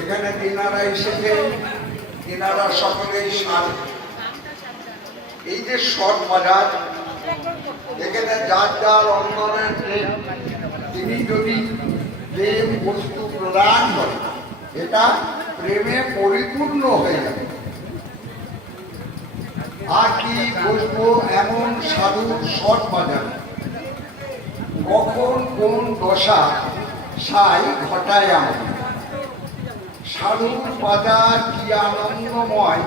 এখানে তিনারা এসেছে, তিনারা সকলেই সাধু। এই যে শট বাজার, এখানে যার যার অন্তরের প্রেম, তিনি যদি প্রেম বস্তু প্রদান করে, এটা প্রেমে পরিপূর্ণ হয়ে যাবে। আর কি বলবো, এমন সাধুর শট বাজার কখন কোন দশা সাই ঘটায় আমার। সাধুর বাজার কি আনন্দময়,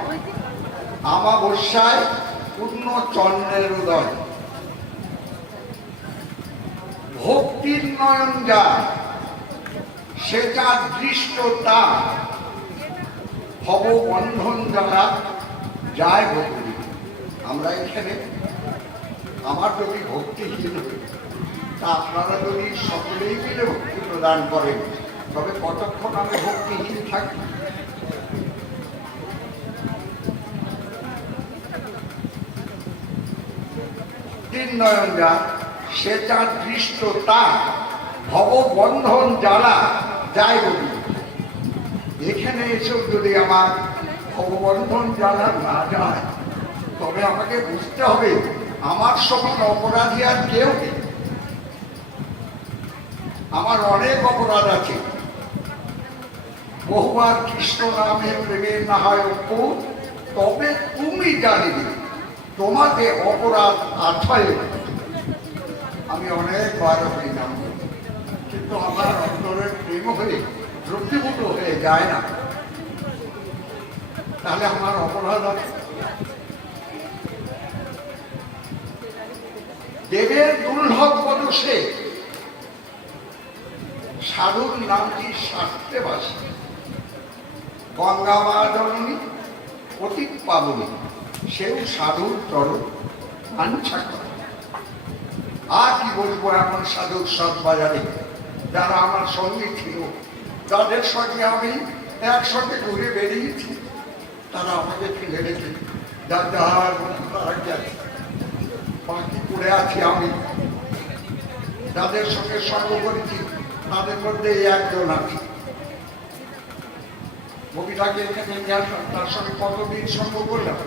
আমাবস্যায় পূর্ণ চন্দ্রের উদয়। ভক্তির নয়ন যা, সেটা দৃষ্টতা, ভব বন্ধন যারা যায় ভক্তি। আমরা এখানে আমার যদি ভক্তিহীন হই, তা আপনারা যদি সকলেই মিলে ভক্তি প্রদান করেন, তবে কতক্ষণ আমি ভক্তিহীন থাকি? নয়ন যা, সেটা দৃষ্টতা, ভববন্ধন জ্বালা যায় বলি। এখানে এসব যদি আমার ভববন্ধন জ্বালা না যায়, তবে আমাকে বুঝতে হবে আমার সমান অপরাধী আর কেউ নেই। আমার অনেক অপরাধ আছে। বহুবার কৃষ্ণ নামে প্রেমে না হয় অপু, তবে তুমি জানিবে তোমাকে অপরাধ আছায়। আমি অনেকবার হরিনাম করি, কিন্তু আমার অন্তরের প্রেম হয়ে দ্রব্যভূত হয়ে যায় না। তাহলে আমার অপরাধ আছে। দেবের দুর্লভ পদসে সাধুর নামটি শাস্ত্রে বাসী। গঙ্গা মা জননী অতি পাবনী, সেও সাধুর চরণ আঞ্ছা করে। আর কি বলবো, এমন সাধুর সৎ বাজারে যারা আমার সঙ্গে ছিল, যাদের সঙ্গে আমি একসঙ্গে ঘুরে বেরিয়েছি, তারা আমাকে ফেলে রেখে যার যাহার তারা গেছে, বাকি করে আছি আমি। যাদের সঙ্গে সঙ্গ করেছি, তাদের মধ্যে একজন আছে। কবিতাকে এখানে নিয়ে আসলাম, তার সঙ্গে কতদিন সঙ্গ করলাম।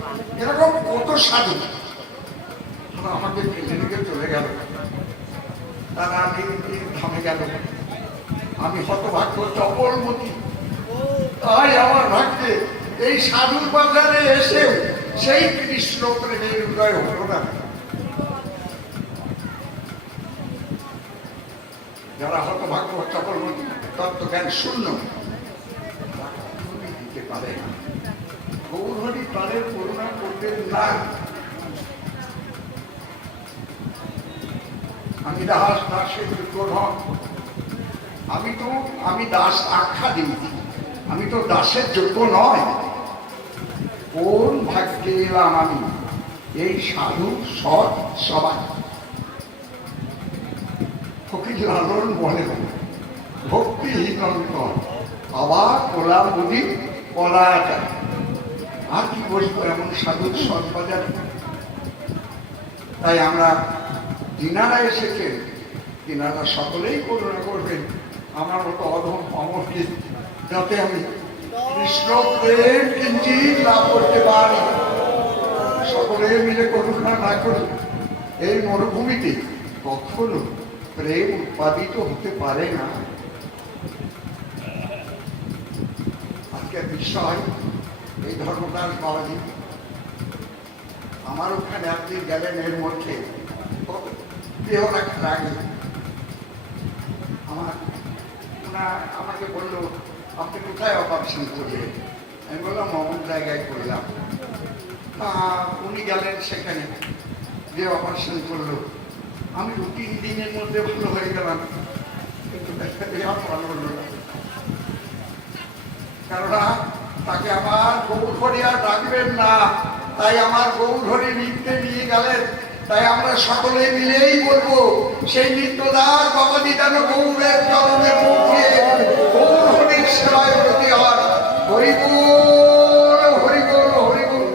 এরকম কত সাধু তারা আমাকে ফেলে রেখে চলে গেল, তারা থামে গেল। আমি হতভাগ্য চপলমতি। তাই আমার ভাগ্যে এই সাধুর বাজারে এসে সেই কৃষ্ণ প্রেমের উদয় হলো না। যারা হতভাগ্য চপলমতি, তত্ত্বজ্ঞান শূন্য, দিতে পারে না। গৌরহরি তাদের করুণা করতেন না। আমি দাস, দাসের যোগ্য নয়। আমি দাস আখ্যা দিয়েছি, আমি তো দাসের যোগ্য নয়। কোন ভাগ্যে এলাম আমি এই সাধু সৎ সবাই। ফকির লালন বলে, ভক্তিহীন আবার কোলা বুঝি কলা। আর কি বলবো, এমন সাধুর সৎ বাজার। তাই আমরা যিনারা এসেছেন, তিনারা সকলেই করুণা করবেন আমার মতো অধম অমরকে, যাতে আমি কৃষ্ণ প্রেম কিঞ্চিৎ লাভ করতে পারি। সকলে মিলে করুণা না করি, এই মরুভূমিতে কখনো প্রেম উৎপাদিত হতে পারে না। আজকে বিষয় এই ধর্মদাস বাবাজি আমার ওখানে আপনি গেলেন, এর মধ্যে দেহ রাখার আগে আমাকে বললো, আপনি কোথায় অপারেশন করলেন? আমি বললাম অমুক জায়গায় করলাম। উনি গেলেন সেখানে, যে অপারেশন করলো। আমি 2-3 দিনের মধ্যে ভালো হয়ে গেলাম, কিন্তু ভালো হলো না। কেননা তাকে আমার গৌরহরি আর রাখবেন না, তাই আমার গৌরহরি নিত্যে নিয়ে গেলেন। তাই আমরা সকলে মিলেই বলবো, সেই নিত্যদার বাবাজি যেন গৌরের চরণে পৌঁছে গৌরহরির সেবায় প্রতি হয়। হরি বল, হরি বল, হরি বল।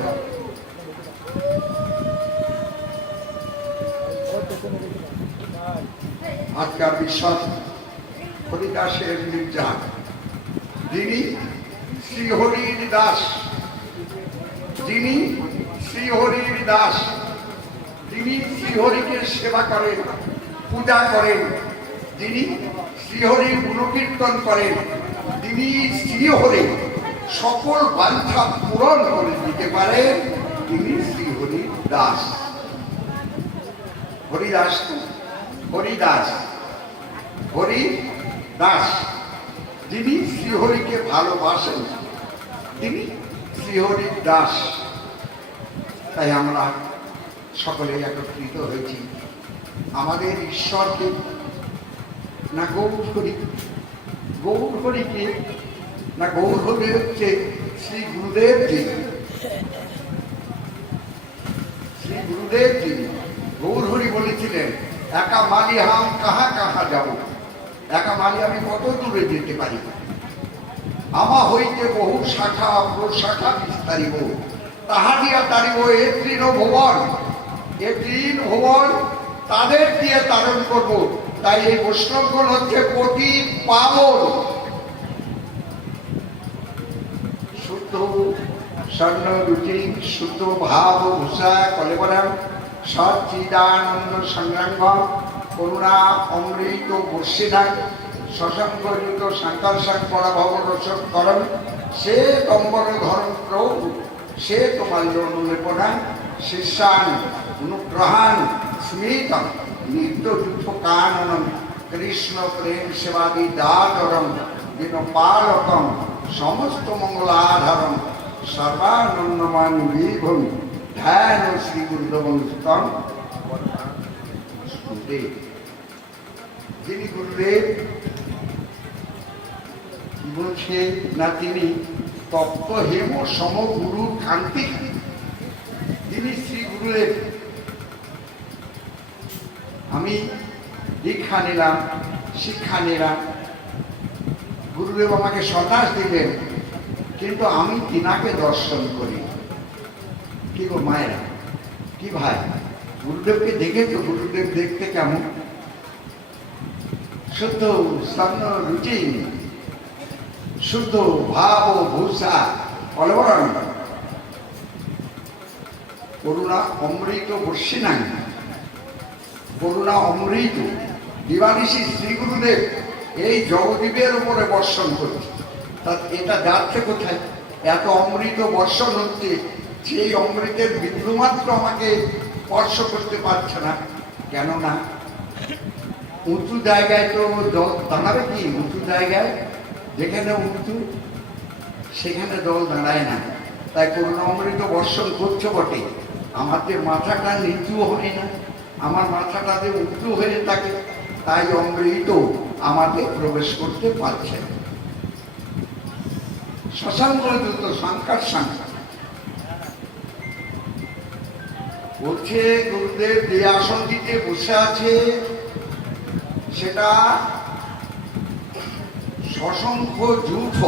আজকাল বিশ্বাস হরিদাসের নির্যাতন। প্রতিষ্ঠান, যিনি শ্রীহরির দাস, যিনি শ্রীহরির দাস, যিনি শ্রীহরিকে সেবা করেন, পূজা করেন, যিনি শ্রীহরির গুণকীর্তন করেন, যিনি শ্রীহরি সকল বাঞ্ছা পূরণ করে দিতে পারেন, তিনি শ্রীহরির দাস। হরিদাস, হরিদাস, হরি দাস, যিনি শ্রীহরিকে ভালোবাসেন, তিনি শ্রীহরির দাস। তাই আমরা সকলে একত্রিত হয়েছি আমাদের ঈশ্বরকে, না গৌরহরি, গৌরহরিকে, না গৌরহরি হচ্ছে শ্রী গুরুদেব যিনি, শ্রী গুরুদেব যিনি। গৌরহরি বলেছিলেন, একা মালি হাম কাহা কাহা যাব, একা মালি আমি কত দূরে যেতে পারি, আমা হইতে বহু শাখা প্রশাখা বিস্তারিব, তাহা দিয়া তারিব এ তৃণ ভুবন, এ তৃণ ভুবন তাদের দিয়ে তারণ করব। তাই এই বৈষ্ণবগণ হচ্ছে কোটি পাবন, শুদ্ধ স্বর্ণ রুচি, শুদ্ধ ভাব ভূষা কলেবরম, সচ্চিদানন্দ সংগ্রাম, করুণা অমৃত বর্ষিণা, সসংগযুত সংকর্ষণ পরাভব রসকরণ, সে তম্বর ধরণ প্রভু, সে তোমাল্য অনুলেপনা, শিষ্যান অনুগ্রহান স্মিত নিত্য যুদ্ধ কাননম, কৃষ্ণ প্রেম সেবাদি দাতরম, দিন পালকম, সমস্ত মঙ্গলাধারম, সর্বানন্দমান বিভূম, ধ্যান শ্রী গুরুদেবস্তম। যিনি গুরুদেব বলছে না, তিনি তপ্ত হেম সমগুরু কান্তি, তিনি শ্রী গুরুদেব। আমি দীক্ষা নিলাম, শিক্ষা নিলাম, গুরুদেব আমাকে সন্ন্যাস দিলেন, কিন্তু আমি তিনাকে দর্শন করি। কি গো মায়েরা, কি ভাই, গুরুদেবকে দেখেছো? গুরুদেব দেখতে কেমন? শুদ্ধ স্তন্য রুচি, শুদ্ধ ভাব ভূষা কলবরণ, করুণা অমৃত বর্ষিণাং, করুণা অমৃত দিবানিশি শ্রী গুরুদেব এই জগদীপের উপরে বর্ষণ করছে। তা এটা যাচ্ছে কোথায়? এত অমৃত বর্ষণ হচ্ছে, সেই অমৃতের বিন্দুমাত্র আমাকে স্পর্শ করতে পারছে না। কেননা উঁচু জায়গায় তো জল দাঁড়াবে কি? উঁচু জায়গায় যেখানে উঁচু সেখানে জল দাঁড়ায় না। তাই করুণা অমৃত বর্ষণ করছে বটে, আমার যে মাথাটা নিচু হয় না, আমার মাথাটা যে উঁচু হয়ে থাকে, তাই অমৃত আমাকে প্রবেশ করতে পারছে না। শশাঙ্কযুক্ত সংকট সংকট বলছে, গুরুদেব যে আসনটিতে বসে আছে সেটা সশঙ্খ যূথ,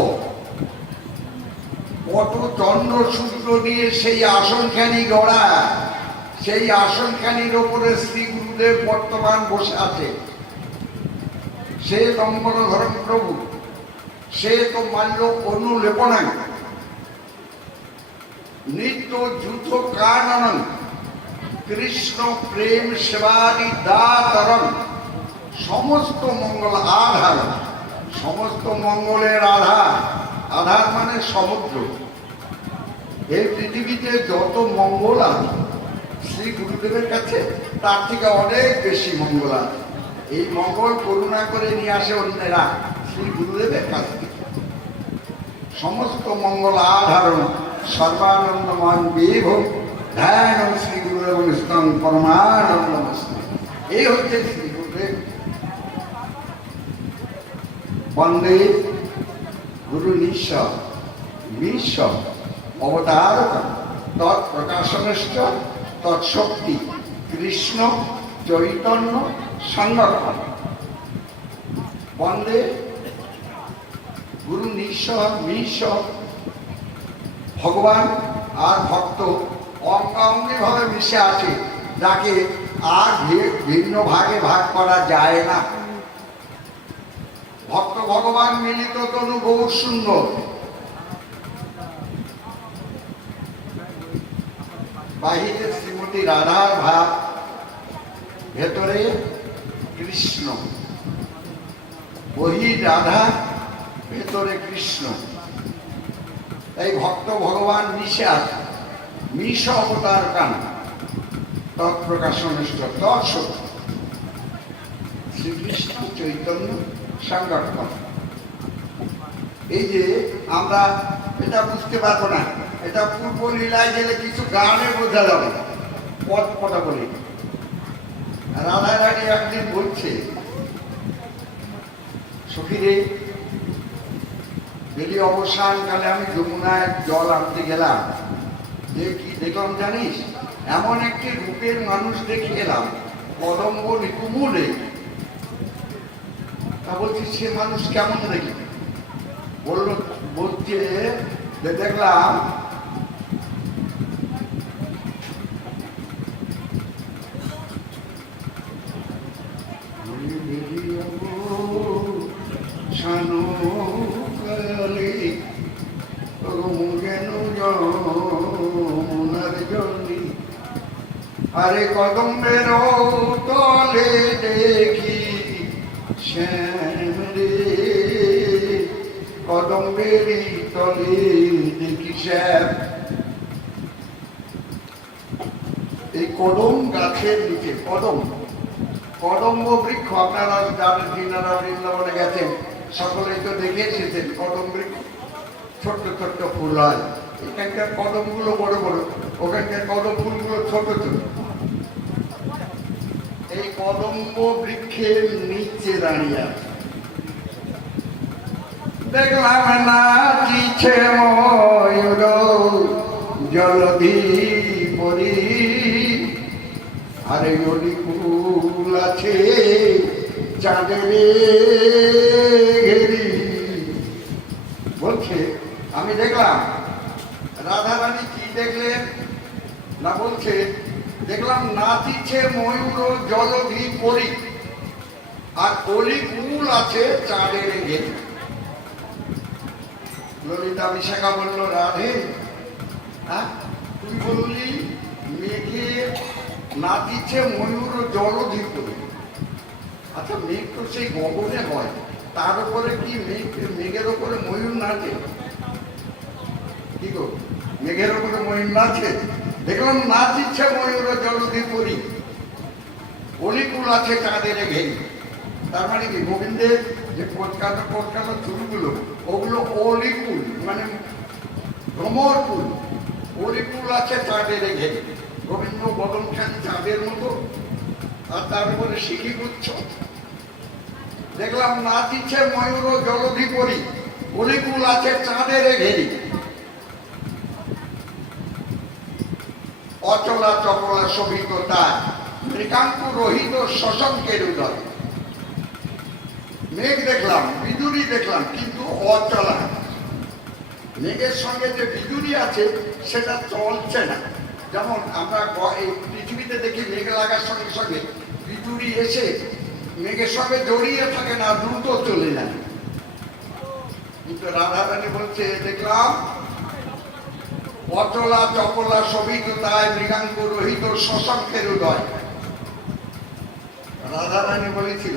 কত চন্দ্র সূত্র দিয়ে সেই আসনখানি গড়া। সেই আসনখানির ওপরে শ্রী গুরুদেব বর্তমান বসে আছে। সে নম্বর ধরন প্রভু, সে তো মাল্য অনুলেপনা, নিত্য যুথ কানন, কৃষ্ণ প্রেম সেবাদি দাতরণ, সমস্ত মঙ্গল আধার, সমস্ত মঙ্গলের আধার। আধার মানে সমুদ্র। এই পৃথিবীতে যত মঙ্গল আছে শ্রী গুরুদেবের কাছে তার থেকে অনেক বেশি মঙ্গল আছে। এই মঙ্গল করুণা করে নিয়ে আসে অন্যেরা শ্রী গুরুদেবের কাছ থেকে। সমস্ত মঙ্গল আধারণ সর্বানন্দমান বিভূম, ধ্যান শ্রী গুরুদেব স্তং পরমানন্দ। এই হচ্ছে শ্রী গুরুদেব। বন্দে গুরু নিঃস্ব বিশ্ব অবতারক তৎপ্রকাশনশ্চ তৎশক্তি কৃষ্ণ চৈতন্য সংরক্ষণ। বন্দে গুরু নিঃস্ব মিশ্র, ভগবান আর ভক্ত অঙ্গাঙ্গি ভাবে মিশে আছে, যাকে আর ভিন্ন ভাগে ভাগ করা যায় না। ভক্ত ভগবান মিলিত তনু গৌর সুন্দর। বাহিরে শ্রীমতী রাধার ভাব, ভেতরে কৃষ্ণ। বহি রাধা, ভেতরে কৃষ্ণ। এই ভক্ত ভগবান মিশার মিশ অবতার কান তৎপ্রকাশনিষ্ঠ দর্শক শ্রীকৃষ্ণ চৈতন্য সংগঠন। এই যে আমরা এটা বুঝতে পারবো না, এটা পূর্ব লীলায় গেলে কিছু গানে বোঝা যাবে। পদ পদা বলি রাধা রানী একদিন বলছে, সখীরে বেলি অবসানকালে আমি যমুনায় জল আনতে গেলাম, যে কি দেখলাম জানিস, এমন একটি রূপের মানুষ দেখে এলাম কদম্ব নিকুমুলে। তা বলছি সে মানুষ কেমন দেখি? বলছে দেখলাম আরে কদম্বের তলে দেখি শ্যাম রে, কদম্বেরই তলে দেখি শ্যাম। এই কদম গাছের নিচে কদম্ব বৃক্ষ, আপনারা যারা যিনারা বৃন্দাবনে গেছেন সকলেই তো দেখে এসেছেন কদম বৃক্ষ। ছোট্ট ছোট্ট ফুল হয়, এখানকার কদমগুলো বড় বড়, ওখানকার কদম ফুলগুলো ছোট ছোট। এই কদম্ব বৃক্ষের নিচে দাঁড়িয়ে দেখলাম নাচিছে ময়ূর জলধি পরি, আরে অলি ফুল আছে চাঁদের ঘেরি। বলছে আমি দেখলাম। রাধা রানী কি দেখলেন না? বলছে দেখলাম নাচিছে ময়ূর জলধি পরি, আর অলি ফুল আছে চাঁদের ঘেরি। ললিতা বিশাখা বলল, রাধে তুই বললি মেঘে নাচিছে ময়ূর জলধি পরি। আচ্ছা, মেঘ তো সেই গগনে হয়, তার উপরে কি মেঘের উপরে ময়ূর নাচে? কি গো, মেঘের উপরে ময়ূর নাচে? দেখলাম নাচিছে ময়ূর জলধি পরি, অলিকুল আছে চাঁদের ঘেরি। তার মানে কি, গোবিন্দের যে কোটকানো চুলগুলো ওগুলো অলিকুল, মানে ভ্রমর ফুল। অলিকুল আছে চাঁদের ঘেরি। গোবিন্দ বদনখানি চাঁদের মতো, আর তার উপরে শিখি গুচ্ছ। দেখলাম নাচিছে ময়ূর জলধি পরি, অলিকুল আছে চাঁদের ঘেরি। অচলা চপলা শোভিত তার, মৃগাঙ্কু রহিত শশঙ্কের উদয়। মেঘ দেখলাম, বিদুরি দেখলাম, কিন্তু অচলা। মেঘের সঙ্গে যে বিদুরি আছে সেটা চলছে না। যেমন আমরা এই পৃথিবীতে দেখি মেঘ লাগার সঙ্গে সঙ্গে বিদুরি এসে মেঘের সঙ্গে জড়িয়ে থাকে না, দ্রুত চলে যায়। কিন্তু রাধা রানী বলছে দেখলাম অচলা চপলা শোভিত তাই, মৃগাঙ্ক রহিত শশঙ্কের উদয়। রাধা রানী বলেছিল,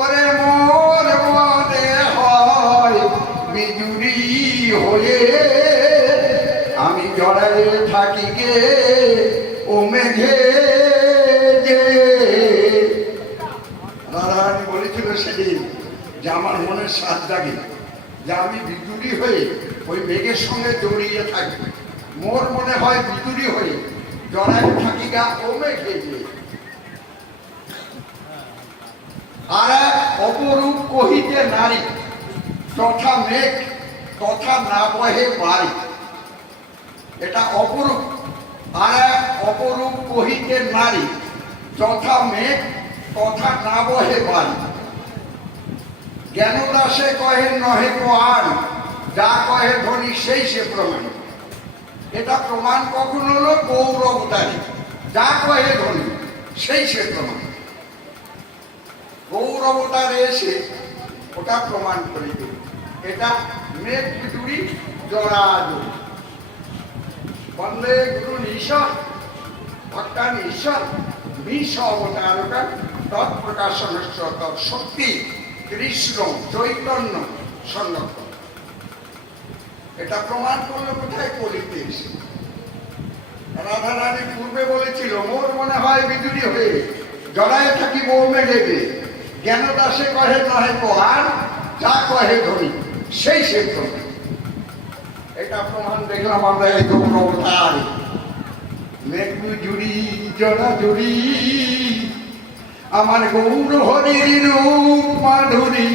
ওরে মোর মনে হয় বিজুরি হয়ে আমি জড়ায়ে থাকি গে ও মেঘে যে। রাধা রানী বলেছিল সেদিন যে আমার মনের সাথ জাগে যে আমি বিজুরি হয়ে ওই মেঘের সঙ্গে জড়িয়ে থাকি। মোর মনে হয় বিজুরি হয়ে জড়ায়ে থাকি গা ও মেঘে যে। আর এক অপরূপ কহিতে নারী, তথা মেঘ তথা না বহে বাড়ি। এটা অপরূপ। আর এক অপরূপ কহিতে নারী, তথা মেঘ তথা না বহে বাড়ি। জ্ঞানদাসে কহে নহে কো আর, যা কহে ধনী সেই সে প্রমাণ। এটা প্রমাণ কখন হলো? গৌর অবতারে যা কহে ধনী সেই সে প্রমাণ। গৌর অবতারে এসে ওটা প্রমাণ করে দিল। এটা মেঘ বিদুরি জরাজুরি বন্দে গুরু ঈশ্বর ভক্তান ঈশ্বর বিশ অবতারকার তৎপ্রকাশন শক্তি কৃষ্ণ চৈতন্য সংরক্ষণ। এটা প্রমাণ করলো কোথায়? কলিতে এসে। রাধা রানী পূর্বে বলেছিল, মোর মনে হয় বিদুরি হয়ে জড়ায় থাকি বৌমে দেবে, জ্ঞান দাসে কহে নহে আর যা কহে ধরি সেই সে ধরি। এটা প্রমাণ দেখলাম আমরা এই গৌরবতার মেঘু জুড়ি জড়া জুড়ি আমার গৌর হরির রূপ মাধুরী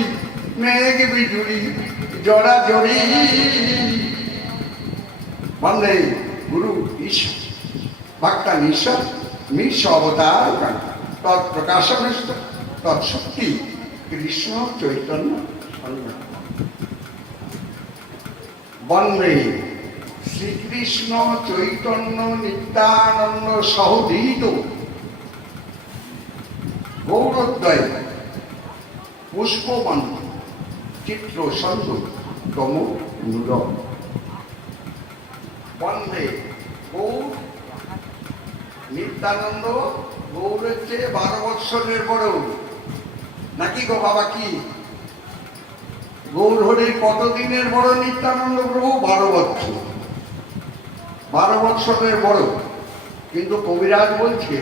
মেঘ বিজুড়ি জড়া জড়ি বন্দে গুরু ঈশ্বর ভক্তান ঈশ্বর মিশ অবতার তৎপ্রকাশন তৎশক্তি কৃষ্ণ চৈতন্য বন্দে শ্রীকৃষ্ণ চৈতন্য নিত্যানন্দ সহোদিত গৌরোদ্দয় পুষ্পবন চিত্র সন্ধ তম নুর বন্দে গৌর নিত্যানন্দ। গৌরের চেয়ে 12 বৎসরের বড় নাকি গো বাবা? কি গৌর হরির কতদিনের বড় নিত্যানন্দ প্রভু? 12 বৎসর। 12 বৎসরের বড়। কিন্তু কবিরাজ বলছে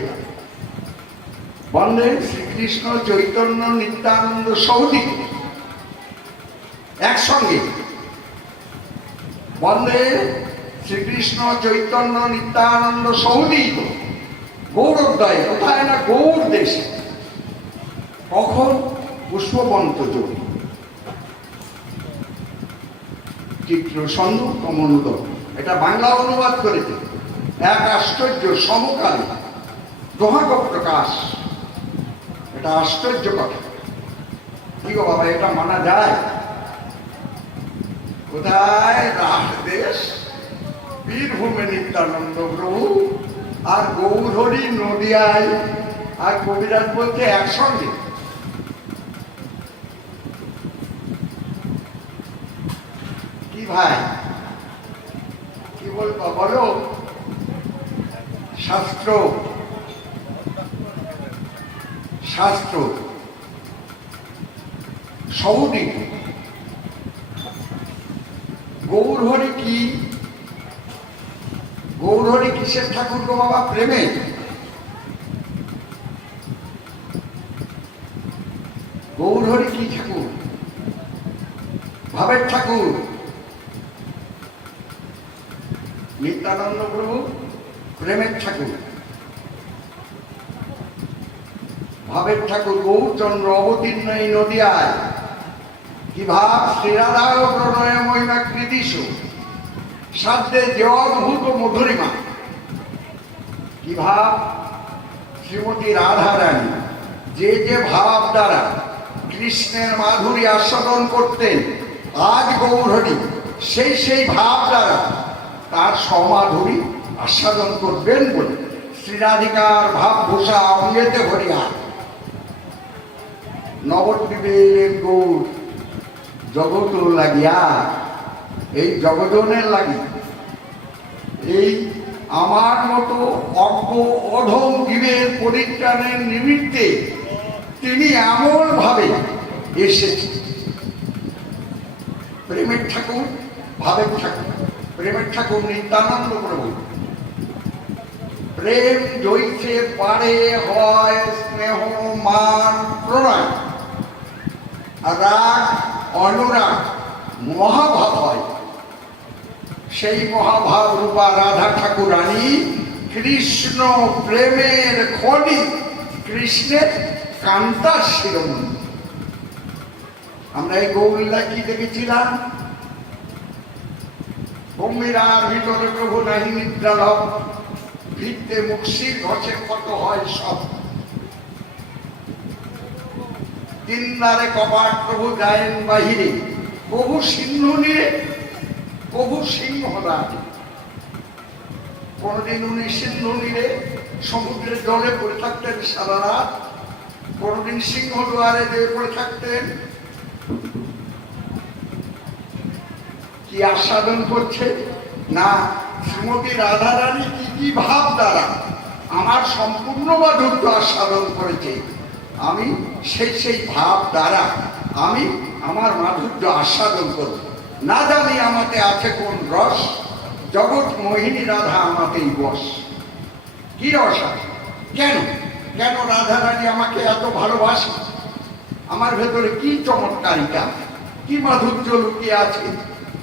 বন্দে শ্রীকৃষ্ণ চৈতন্য নিত্যানন্দ সহোদিত একসঙ্গে। বন্দে শ্রীকৃষ্ণ চৈতন্য নিত্যানন্দ সহোদিত গৌরোদ্দয়। কোথায় না? গৌর দেশে। কখন? পুষ্পবন্ত যোগ চিত্র সন্ধ তমনুদ। এটা বাংলা অনুবাদ করেছে। এক আশ্চর্য সমকালে দোহাগ প্রকাশ। এটা আশ্চর্য কথা। কি গো বাবা, এটা মানা যায়? কোথায়? রাস দেশ বীরভূমে নিত্যানন্দ প্রভু আর গৌর হরি নদিয়ায়। আর কবিরাজ বলতে একসঙ্গে। কি ভাই, কি বলবো বলো? শাস্ত্র শাস্ত্র সৌদিক গৌর হরি কি? গৌর হরি কিসের ঠাকুর গো বাবা? প্রেমে। গৌর হরি কি ঠাকুর? ভাবের ঠাকুর। নিত্যানন্দ প্রভু প্রেমের ঠাকুর, ভাবের ঠাকুর। গৌরচন্দ্র অবতীর্ণ এই নদিয়ায়। কি ভাব? শ্রীরাধায় প্রণয় মহিমা কৃতিশ সাধ্যে যে অদ্ভুত মধুরিমা। কি ভাব? শ্রীমতী রাধা রানী যে যে ভাব দ্বারা কৃষ্ণের মাধুরী আস্বাদন করতেন, আজ গৌর হরি সেই ভাব দ্বারা তার সমাধুরী আস্বাদন করবেন বলে শ্রীরাধিকার ভাব ভূষা অঙ্গেতে ভরিয়া নবদ্বীপের গৌর জগত লাগিয়া, এই জগজনের লাগি, এই আমার মতো অজ্ঞ অধম জীবের পরিত্রাণের নিমিত্তে তিনি এমন ভাবে এসেছেন। প্রেমের ঠাকুর, ভাবের ঠাকুর। প্রেমের ঠাকুর নিত্যানন্দ প্রভু। প্রেম জৈতে পারে হয় স্নেহ মান প্রণয়, রাগ অনুরাগ মহাভাব হয়। সেই মহাভাব রূপা রাধা ঠাকুরানী কৃষ্ণ প্রেমের খনি, কৃষ্ণের কান্তার শিরোমণি। আমরা এই গৌরীলা কি দেখেছিলাম? গম্ভীরার ভিতরে প্রভু নাহি নিদ্রালভ, ভিত্তে মুক্তির ঘটে কত হয় সব। তিনদারে কপাট প্রভু যায়েন বাহিরে, প্রভু সিংহ নিরে, প্রভু সিংহরাজ। কোনদিন উনি সিংহ নিরে সমুদ্রের জলে পড়ে থাকতেন সারা রাত, কোনদিন সিংহ দুয়ারে দিয়ে পড়ে থাকতেন। কি আস্বাদন করছে না শ্রীমতী রাধারানী কি কি ভাব দ্বারা আমার সম্পূর্ণ মাধুর্য আস্বাদন করেছে, আমি সেই ভাব দ্বারা আমি আমার মাধুর্য আস্বাদন করব। না জানি আমাতে আছে কোন রস, জগৎ মোহিনী রাধা আমাকেই বস। কি রস আছে? কেন কেন রাধারানী আমাকে এত ভালোবাসে? আমার ভেতরে কি চমৎকারিতা, কি মাধুর্য লুকিয়ে আছে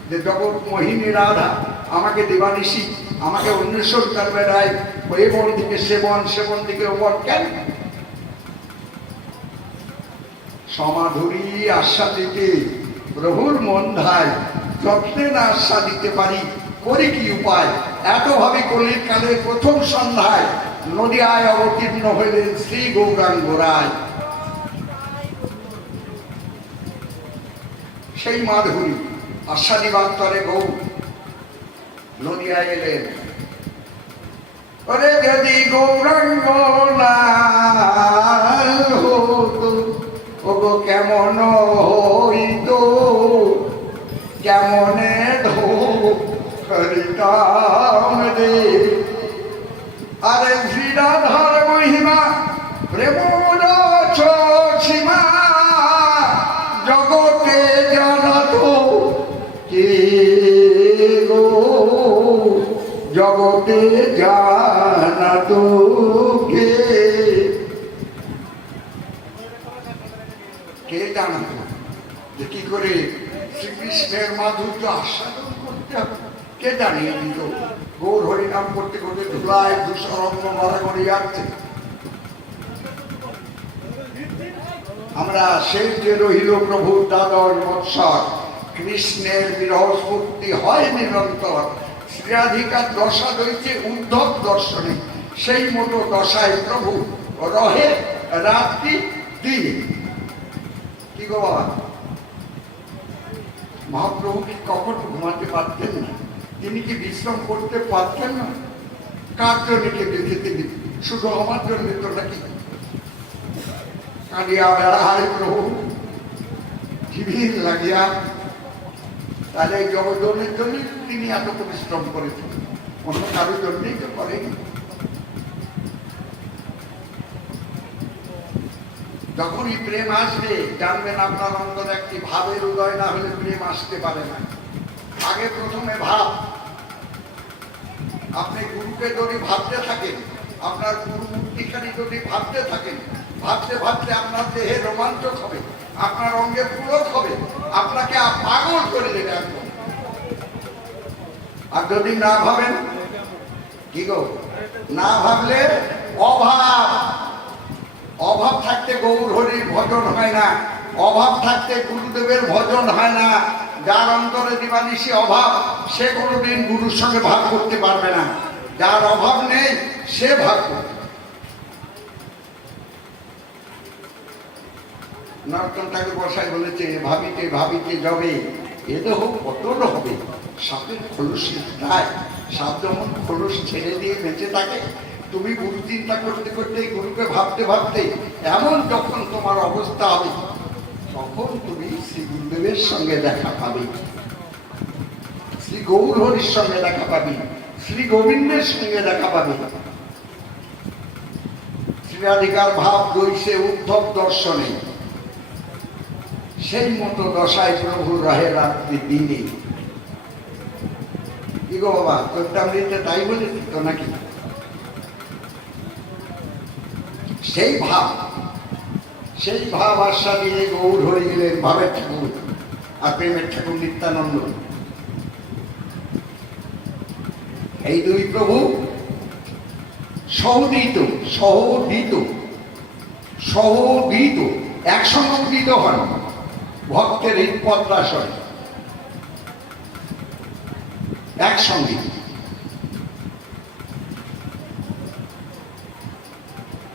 যে জগৎ মোহিনী রাধা আমাকে দিবানিশি আমাকে অন্বেষণ করবে রায়, এ বন থেকে সেবন, সেবন থেকে ওপর। কেন? সমাধুরী আস্বাদিতে প্রভুর মন ধায়, যত্নে না আস্বাদিতে পারি করি কি উপায়। এত ভাবে কলির কালের প্রথম সন্ধ্যায় নদিয়ায় অবতীর্ণ হইলেন শ্রী গৌরাঙ্গ রায়। সেই মাধুরী আস্বাদিবান্তরে গৌ নদিয়ায় এলেন। ওরে যদি গৌরাঙ্গ না হতো, ওগো কেমন হইত, কেমনে ধরিতাম রে। আরে শ্রীরাধার মহিমা প্রেম সীমা জগতে জানাত কে গো, জগতে জানাত কে, কে জানাত যে কি করে শ্রীকৃষ্ণের মাধুর্য আস্বাদন করতে হবে? কে জানিয়ে দিত? গৌর হরিনাম করতে করতে ধুলায় দুঃসরঙ্গ মারা করে যাচ্ছে। আমরা সেই যে রহিল প্রভু দাদর মৎসর, কৃষ্ণের বিরহ স্ফূর্তি হয় নিরন্তর, শ্রীরাধিকার দশা রয়েছে উদ্ধব দর্শনে, সেই মতো দশায় প্রভু রহে রাত্রি দিন। কি গো বাবা, মহাপ্রভু কি কখনো ঘুমাতে পারতেন না? তিনি কি বিশ্রাম করতে পারতেন না? কার জন্য কেঁদে তিনি? শুধু আমার জন্য তো নাকি? কাঁদিয়া বেড়ায় প্রভু জীবির লাগিয়া। তাহলে এই জগজনের জন্য তিনি এত পরিশ্রম করেছেন, অন্য কারোর জন্যই তো করেন। যখনই প্রেম আসবে জানবেন আপনার অন্তরে একটি ভাবের উদয় না হলে প্রেম আসতে পারে না। আগে প্রথমে ভাব। আপনি গুরুকে যদি ভাবতে থাকেন, আপনার গুরু মূর্তিখানি যদি ভাবতে থাকেন, ভাবতে ভাবতে আপনার দেহে রোমাঞ্চক হবে, আপনার অঙ্গে পুলক হবে, আপনাকে পাগল করে দেবে একদম। আর যদি না ভাবেন, কি গো, না ভাবলে অভাব। অভাব থাকতে গৌর হরির ভজন হয় না, অভাব থাকতে গুরুদেবের ভজন হয় না। যার অন্তরে দিবানিশি অভাব, সে কোনোদিন গুরুর সঙ্গে ভাব করতে পারবে না। যার অভাব নেই সে ভাব করবে। নরোত্তম ঠাকুর বসাই বলেছে, ভাবিতে ভাবিতে যাবে এ দেহ কতল হবে, সাপের খোলসের দায়। সাপ যেমন খোলস ছেড়ে দিয়ে বেঁচে থাকে, তুমি গুরু চিন্তা করতে করতে, গুরুকে ভাবতে ভাবতে এমন যখন তোমার অবস্থা হবে, তখন তুমি শ্রী গুরুদেবের সঙ্গে দেখা পাবে, শ্রী গৌর হরির সঙ্গে দেখা পাবে, শ্রী গোবিন্দের সঙ্গে দেখা পাবে। শ্রীরাধিকার ভাব দৈসে উদ্ধব দর্শনে, সেই মতো দশায় প্রভু রহে রাত্রি দিনে। কি গো বাবা, চৈতামৃতে তাই বলেছি তো নাকি? সেই ভাব আস্বাদিয়ে গৌর হয়ে গেলেন ভাবের ঠাকুর আর প্রেমের ঠাকুর নিত্যানন্দ। এই দুই প্রভু সহোদিত একসঙ্গে উদিত হন ভক্তের হৃদপদ্মাসন একসঙ্গে।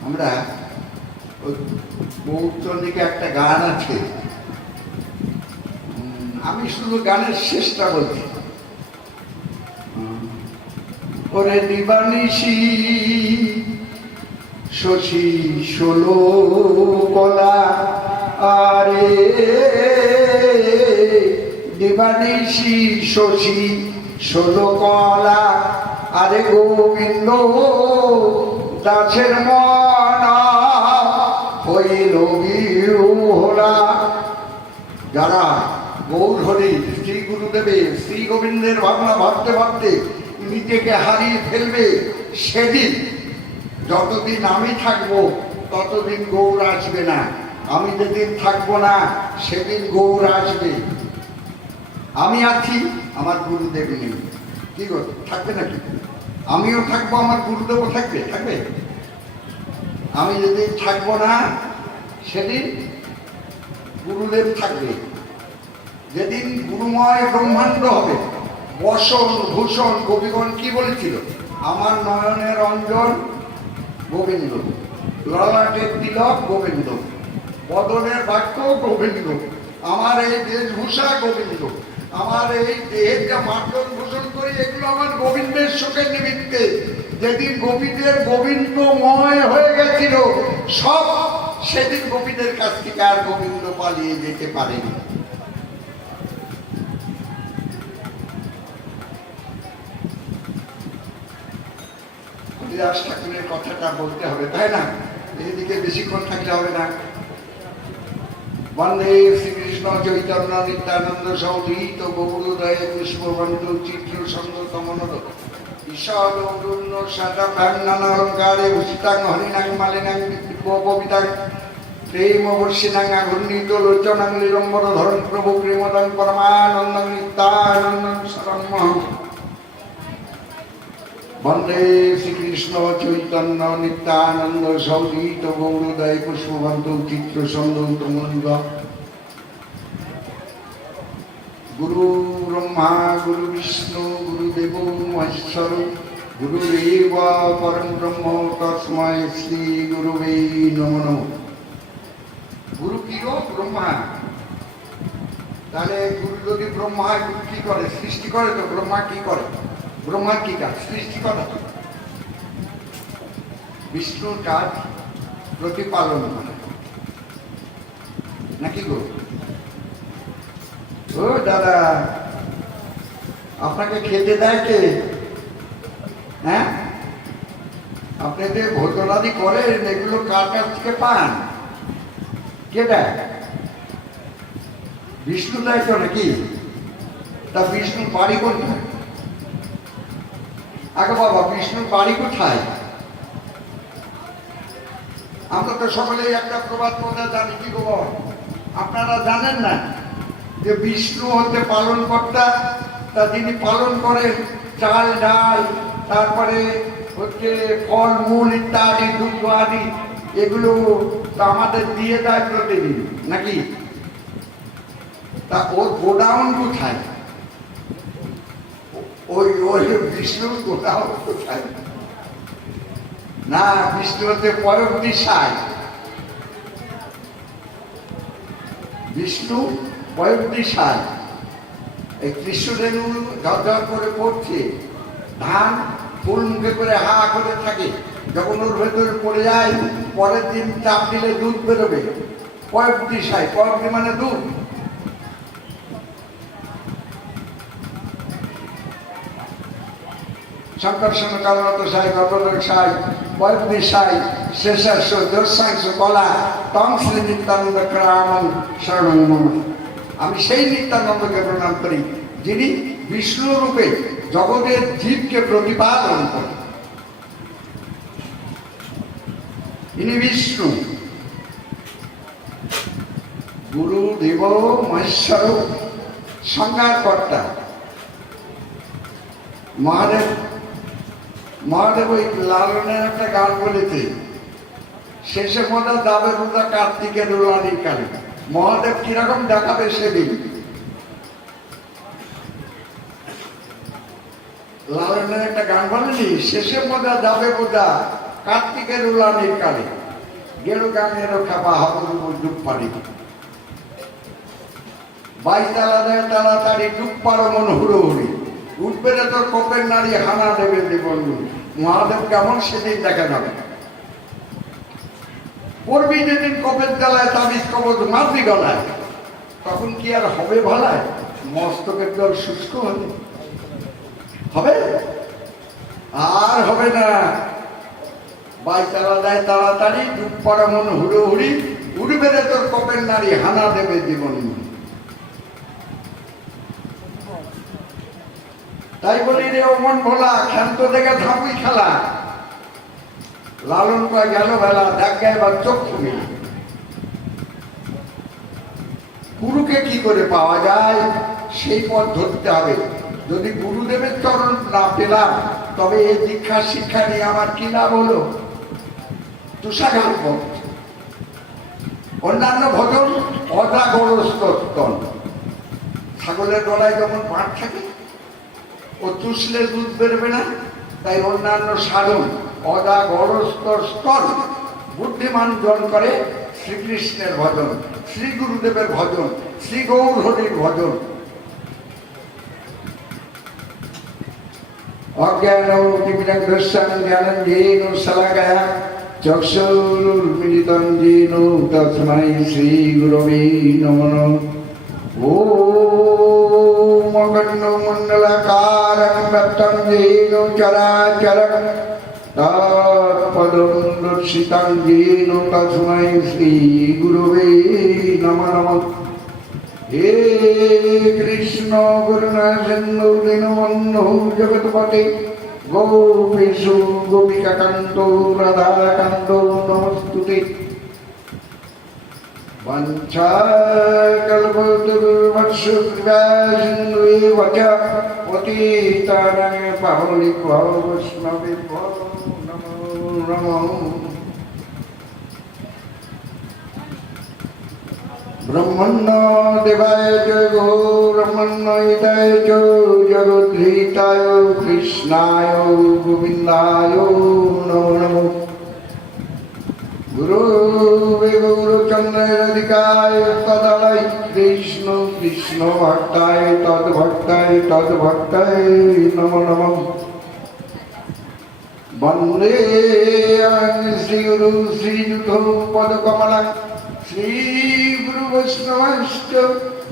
আমরা গৌরচন্দ্রিকে একটা গান আছে, আমি শুধু গানের শেষটা বলছি। ওরে দিবানিশি শশী ষোলো কলা, আরে নিবানিশি শশী ষোলকলা, আরে গোবিন্দ দাসের মনা হইল বিহুলা। যারা গৌর হরি শ্রী গুরুদেবের শ্রী গোবিন্দের ভাবনা ভাবতে ভাবতে নিজেকে হারিয়ে ফেলবে, সেদিন যতদিন আমি থাকবো ততদিন গৌর আসবে না। আমি যেদিন থাকবো না সেদিন গৌর আসবে। আমি আছি, আমার গুরুদেব নেই, কি গো থাকবে নাকি? আমিও থাকবো, আমার গুরুদেবও থাকবে, থাকবে। আমি যেদিন থাকবো না সেদিন গুরুদেব থাকবে। যেদিন গুরুময় ব্রহ্মাণ্ড হবে, বসন ভূষণ কবিগণ কি বলেছিল? আমার নয়নের অঞ্জন গোবিন্দ, ললাটের তিলক গোবিন্দ, বদনের বাক্য গোবিন্দ, আমার এই বেশভূষা গোবিন্দ, আমার এই দেহের যা মার্জন ভূষণ করি এগুলো আমার গোবিন্দের শোকের নিমিত্তে। যেদিন গোপীদের গোবিন্দময় হয়ে গেছিল সব, সেদিন গোপীদের কাছ থেকে আর গোবিন্দ পালিয়ে যেতে পারেনি। হরিদাস ঠাকুরের কথাটা বলতে হবে, তাই না? এদিকে বেশিক্ষণ থাকলে হবে না। বন্দে শ্রীকৃষ্ণ চৈতন্য নিত্যানন্দ সৌধীত গৌরোদয় পুষ্পবন্ধু চিত্র সঙ্গ তমনদ ঈশ্বরূর্ণ শাটাভ্যাঙ্গালঙ্কারে ভূষিতাং হরিণাং মালিনাং কবিতাং প্রেম বর্ষিণাং আঘূর্ণিত লোচনাং নিরম্বর ধরণ প্রভু প্রেমদাং পরমানন্দং নিত্যানন্দং শরণ্যহং। বন্দে শ্রীকৃষ্ণ চৈতন্য নিত্যানন্দ সৌধীত গৌরোদয় পুষ্পবন্ধু চিত্র সন্দৌ তমনদ। গুরু ব্রহ্মা গুরু বিষ্ণু গুরুদেব মহেশ্বর গুরুরেব পরম ব্রহ্ম তস্মৈ শ্রী গুরুবে নমঃ নমঃ। গুরু কি গো? ব্রহ্মা। তাহলে গুরু যদি ব্রহ্মা হয়, গুরু কি করে? সৃষ্টি করে। তো ব্রহ্মা কি করে? ব্রহ্মার কি কাজ? সৃষ্টি করা। বিষ্ণুর কাজ প্রতিপালন করে, নাকি গো? ও দাদা, আপনাকে খেতে দেয় কে? হ্যাঁ, আপনি যে ভোজনাদি করেন এগুলো কার কাছ থেকে পান? কে দেয়? বিষ্ণু দেয় তো নাকি? তা বিষ্ণুর বাড়ি কোথায়? আগে বাবা, বিষ্ণুর বাড়ি কোথায়? আমরা তো সকলেই একটা প্রবাদ কথা জানি, কি গো বাবা? আপনারা জানেন না যে বিষ্ণু হচ্ছে পালন কর্তা? তা যিনি পালন করেন চাল ডাল, তারপরে হচ্ছে ফল মূল ইত্যাদি, দুধ আদি, এগুলো তো আমাদের দিয়ে দেয় প্রতিদিন, নাকি? তা ওর গোডাউন কোথায়? ওই ওই বিষ্ণুর গোডাউন কোথায়? না, বিষ্ণু হচ্ছে পয়ব দিশায়। বিষ্ণু পয়ব দিশায়। এই কৃষ্ণরেণু ঝরঝর করে পড়ছে, ধান ফুল মুখে করে হা করে থাকে, যখন ওর ভেতরে পড়ে যায় পরের দিন চাপ দিলে দুধ বেরোবে। পয়ব দিশায়, পয়ব মানে দুধ। সংকর্ষণ কালনত সাই গতলোক সাই পয়ব্দি সাই শেষাংশ দর্শাংশ কলা তং শ্রী নিত্যানন্দ ক্রামং শরণং মম। আমি সেই নিত্যানন্দকে প্রণাম করি যিনি বিষ্ণু রূপে জগতের জীবকে প্রতিপালন করেন। ইনি বিষ্ণু, গুরু দেব মহেশ্বর, সংজ্ঞার কর্তা। মহাদেব ওই লালনের একটা গান বলেছে, শেষে মনে যাবে বোধা কার্তিকের রুলানির কালে। মহাদেব কিরকম দেখাবে সেদিন। লালনের একটা গান বলেনি, শেষে মনে যাবে বোধা কার্তিকের রুলানির কালে, গেরু গানের খাবা হাবুর ডুব পানি। বাই তালা দেয় তাড়াতাড়ি, ডুব পারো মন হুড়োহুড়ি, উঠবে না তোর কোপের নারী হানা দেবে জীবন। মহাদেব কেমন সেদিন দেখা যাবে। পড়বি যেদিন কোপের জ্বালায় তাবিজ কবজ মারবি গলায়, তখন কি আর হবে ভালায়? মস্তকের জল শুষ্ক হবে? হবে? আর হবে না। বাইতালা দেয় তাড়াতাড়ি, ডুব পড়া মন হুড়োহুড়ি, উড়বে রে তোর কপের নারী, হানা দেবে জীবন। তাই বলি রে ও মন ভোলা, ক্ষান্ত থেকে ধাপুই খেলা, লালন কয় গেল বেলা, দেখ গে এবার চক্ষু মিলে। গুরুকে কি করে পাওয়া যায় সেই পথ ধরতে হবে। যদি গুরুদেবের চরণ না পেলাম, তবে এই দীক্ষা শিক্ষা নিয়ে আমার কি লাভ হলো? তুষাঘাত পথ। অন্যান্য ভজন অজাগরস্তন, ছাগলের গলায় যেমন পাট থাকে, ও চুষলে দুধ বেরোবে না, তাই অন্যান্য সাধন অজাগরস্তন। বুদ্ধিমান জন করে শ্রীকৃষ্ণের ভজন, শ্রী গুরুদেবের ভজন, শ্রী গৌর হরির ভজন। অজ্ঞান জ্ঞানঞ্জেন শলাকায়া চক্ষুর্মিলিতং যেন তস্मै শ্রী গুরবে নমঃ। ওম অখণ্ডমণ্ডলাকারং ব্যক্তং যেন চরাচরং তৎপদং দর্শিতং যেন তস্मै শ্রী গুরবে নমঃ। হে কৃষ্ণ করুণা সিন্ধু দীনবন্ধু জগৎপতে গোপীষু গোপিকাকান্ত রাধাকান্ত নমস্তুতে। বঞ্চাকল্পতরুর্ভৎসু কৃপা সিন্ধুএব চ পতিতানাং পাবনেভ্যো বৈষ্ণবেভ্যো নমো নমঃ। ব্রহ্মণ্য দেবায় চ গো ব্রহ্মণ্য হিতায় চ জগদ্ধিতায় কৃষ্ণায় গোবিন্দায় নমো নমঃ। গুরু গৌরচন্দ্রাধিকায় তদালয় কৃষ্ণ কৃষ্ণ ভক্তায় তদ্ভক্তায় নমো নমঃ। বন্দে শ্রীগুরু শ্রীযুত পদকমলা শ্রী গুরু বৈষ্ণবশ্চ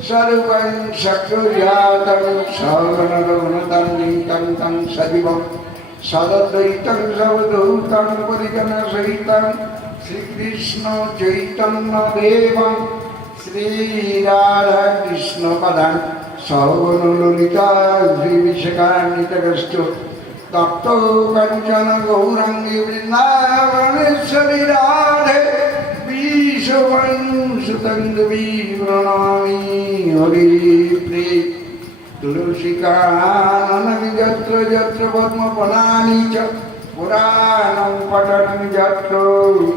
স্বরূপং সক্রিয়াতং সগণরঘুনাথান্বিতং তং সজীবং সদদ্বৈতং সবধূতং পরিজনসহিতং শ্রীকৃষ্ণ চৈতন্য দেবং শ্রীরাধা কৃষ্ণ পদাং সগণললিতা শ্রীবিশাখান্বিতশ্চ তপ্ত কাঞ্চন গৌরাঙ্গী বৃন্দাবনেশ্বরী রাধে সুতন্দ্রী প্রণামী হরিপ্রে। তুলসীকাননং যত্র যত্র পদ্মফলানি চ পুরাণং পঠনং যত্র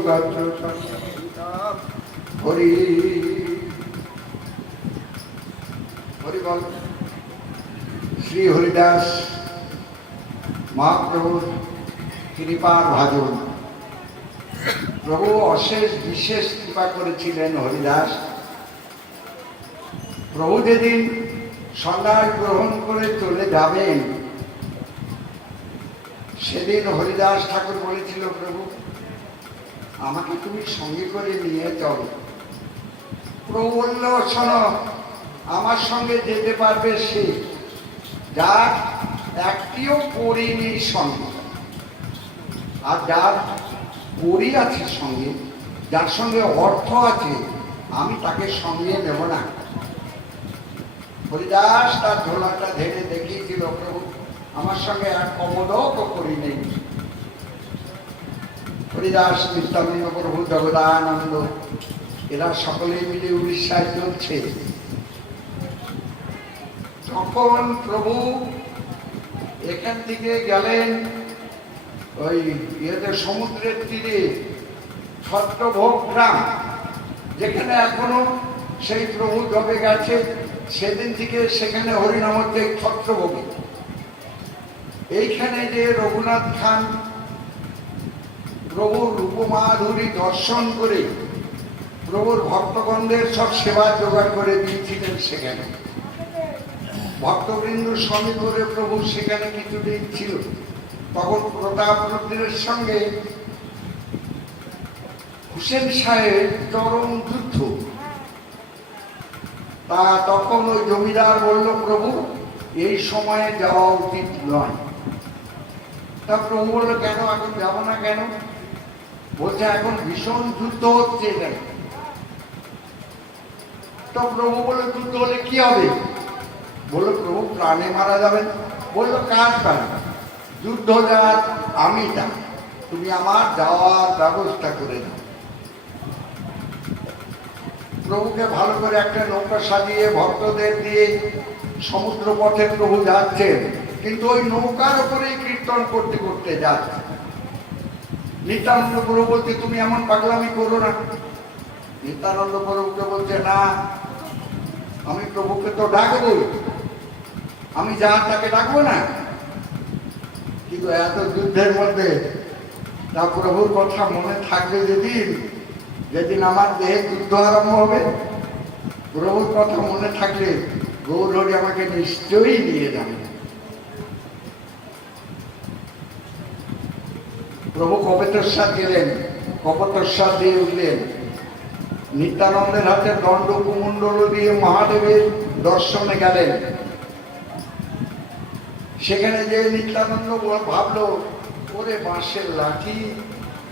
তত্র সংকীর্তনং হরি হরি বল। শ্রী হরিদাস মহাপ্রভুর কৃপার ভাজন। প্রভু অশেষ বিশেষ কৃপা করেছিলেন হরিদাস। প্রভু যেদিন সন্ন্যাস গ্রহণ করে চলে যাবেন, সেদিন হরিদাস ঠাকুর বলেছিল, প্রভু আমাকে তুমি সঙ্গে করে নিয়ে চলো। প্রভু বলল, শোনো, আমার সঙ্গে যেতে পারবে সে যার একটিও পরিনি সঙ্গে, আর যার পরি আছে সঙ্গে, যার সঙ্গে অর্থ আছে, আমি তাকে সঙ্গে নেব না। হরিদাস তার ঝোলাটা ধেড়ে দেখিয়েছিল, প্রভু আমার সঙ্গে এক কমোদক করি নেই। হরিদাস, নিত্যানন্দ প্রভু, জগদানন্দ, এরা সকলে মিলে উড়িষ্যায় চলছে। তখন প্রভু এখান থেকে গেলেন ওই সমুদ্রের তীরে ছত্রভোগ গ্রাম, যেখানে এখনো সেই প্রভু জবে গেছে, সেদিন থেকে সেখানে হরিনামতে ছত্রভোগী। এইখানে যে রঘুনাথ খান প্রভুর রূপমাধুরী দর্শন করে প্রভুর ভক্তগণদের সব সেবা জোগাড় করে দিয়েছিলেন, সেখানে ভক্তবৃন্দ সঙ্গে করে প্রভু সেখানে কিছুদিন ছিল। তখন প্রতাপ রুদ্রের সঙ্গে হুসেন শাহের চরম যুদ্ধ। তা তখন ওই জমিদার বলল, প্রভু এই সময়ে যাওয়া উচিত নয়। তা প্রভু বললো, কেন এখন যাবো না কেন? বলছে এখন ভীষণ যুদ্ধ হচ্ছে এখানে। তো প্রভু বললো, যুদ্ধ হলে কি হবে? বললো, প্রভু প্রাণে মারা যাবেন। বললো, কার প্রাণ? যুদ্ধ যাওয়ার আমি যাই, তুমি আমার যাওয়ার ব্যবস্থা করে দাও। প্রভুকে ভালো করে একটা নৌকা সাজিয়ে ভক্তদের দিয়ে সমুদ্র পথে প্রভু যাচ্ছেন, কিন্তু ওই নৌকার উপরেই কীর্তন করতে করতে যাচ্ছে। নিত্যানন্দ প্রভু বলছে, তুমি এমন পাগলামি করো না। নিত্যানন্দ প্রভুকে বলছে, না আমি প্রভুকে তো ডাকবো, আমি যা তাকে ডাকবো না। কিন্তু এত যুদ্ধের মধ্যে তা প্রভুর কথা মনে থাকবে যেদিন যেদিন আমার দেহে যুদ্ধ আরম্ভ হবে, প্রভুর কথা মনে থাকলে গৌরহরি আমাকে নিশ্চয়ই নিয়ে যাবে। প্রভু কপেতস্বর গেলেন, কপোতস্বর দিয়ে উঠলেন। নিত্যানন্দের হাতে দণ্ড কুমণ্ডল দিয়ে মহাদেবের দর্শনে গেলেন। সেখানে যে নিত্যানন্দ ভাবলো, ওরে বাঁশের লাঠি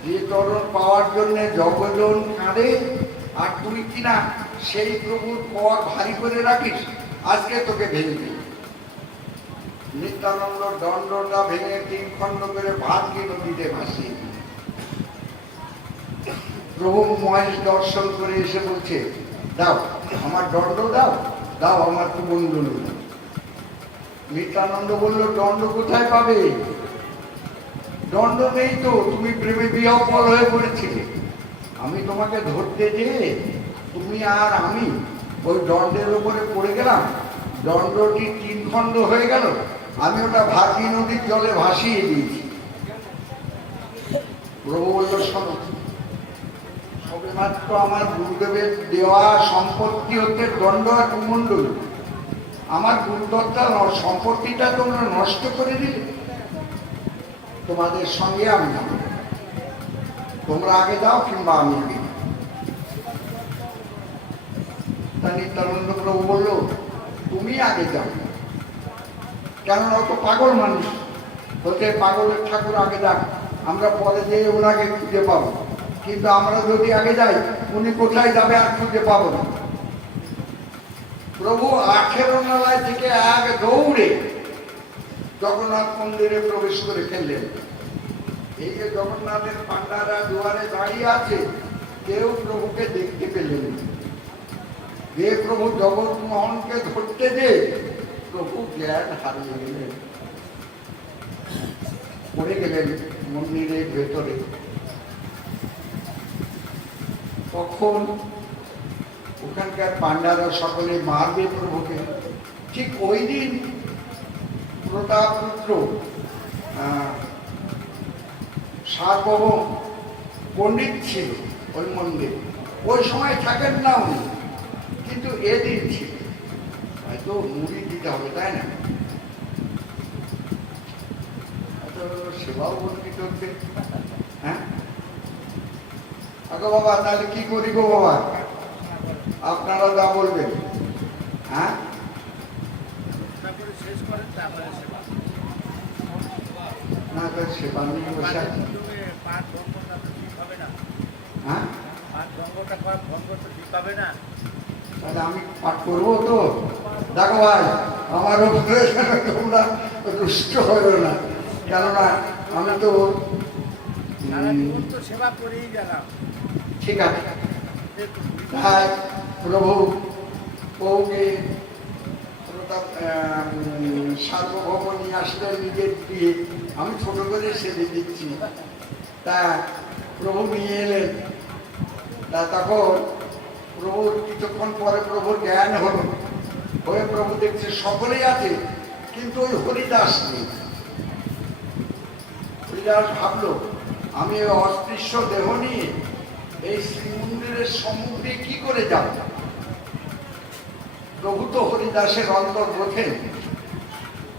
যে তরণ পাওয়ার জন্য জগজন কাঁদে, আর তুই কিনা সেই প্রভুর কর ভারী করে রাখিস, আজকে তোকে ভেঙে দিই। নিত্যানন্দ দণ্ডটা ভেঙে 3 খণ্ড করে ভাঙ্গি নদীতে ভাসিয়ে দিল। প্রভু মহেশ দর্শন করে এসে বলছে, দাও আমার দণ্ড, দাও দাও আমার কুমণ্ডল দাও। নিত্যানন্দ বলল, দণ্ড কোথায় পাবে? দণ্ড নেই তো, তুমি প্রেমে বিহ্বল হয়ে পড়েছিলে। আমি তোমাকে ধরতে যেয়ে তুমি আর আমি ওই দণ্ডের উপরে পড়ে গেলাম, দণ্ডটি 3 খণ্ড হয়ে গেল, আমি ওটা ভাগী নদীর জলে ভাসিয়ে দিয়েছি। প্রভু বলল, শোনো, সবেমাত্র আমার গুরুদেবের দেওয়া সম্পত্তি হচ্ছে দণ্ড আর কুমণ্ডল। আমার গুরুদত্তা সম্পত্তিটা তোমরা নষ্ট করে দিলে, তোমাদের সঙ্গে আমি যাব, তোমরা আগে যাও কিংবা আমি আগে। তা নিত্যানন্দ প্রভু বলল, তুমি আগে যাও, কেননা অত পাগল মানুষ। বলতে, পাগলের ঠাকুর আগে যাক, আমরা পরে যেয়ে ওনাকে খুঁজে পাবো, কিন্তু আমরা যদি আগে যাই উনি কোথায় যাবে আর খুঁজে পাবো না। প্রভু 18 নালায় থেকে এক দৌড়ে জগন্নাথ মন্দিরে প্রবেশ করে ফেললেন। এই যে জগন্নাথের পান্ডারা দুয়ারে দাঁড়িয়ে আছে, কেউ প্রভুকে দেখতে পেলেন। যে প্রভু জগৎমোহনকে ধরতে যে প্রভু জ্ঞান হারিয়ে গেলেন, পড়ে গেলেন মন্দিরের ভেতরে। তখন ওখানকার পান্ডারা সকলে মারবে প্রভুকে। ঠিক ওই দিন প্রতাপপুত্র সার্বভৌম পণ্ডিত ছিল ওই মন্দিরে। ওই সময় থাকেন না উনি, কিন্তু এদিন ছিল। হয়তো মুড়ি দিতে হবে, তাই না? সেবাও বন্দিত হচ্ছে। হ্যাঁ আগো বাবা, তাহলে কি করি গো বাবা, আপনারা যা বলবেন। হ্যাঁ না, সেবা নিয়ে বসে আছে। হ্যাঁ তাহলে আমি পাঠ করবো তো। দেখো ভাই, আমার উপরে তোমরা রুষ্ট হইল না, কেননা আমি তো সেবা করেই গেলাম। ঠিক আছে, তাই প্রভু বউকে সার্বভৌম নিয়ে আসলে নিজের দিয়ে আমি ছোট করে সেজে দিচ্ছি। তা প্রভু নিয়ে এলেন। তা তখন প্রভুর কিছুক্ষণ পরে প্রভুর জ্ঞান হলো, হয়ে প্রভু দেখছে সকলেই আছে, কিন্তু ওই হরিদাস নেই। হরিদাস ভাবলো, আমি ওই অস্পৃশ্য দেহ নিয়ে এই শ্রীমন্দিরের সম্মুখে কি করে যাব? প্রভু তো হরিদাসের অন্তর বোঝেন।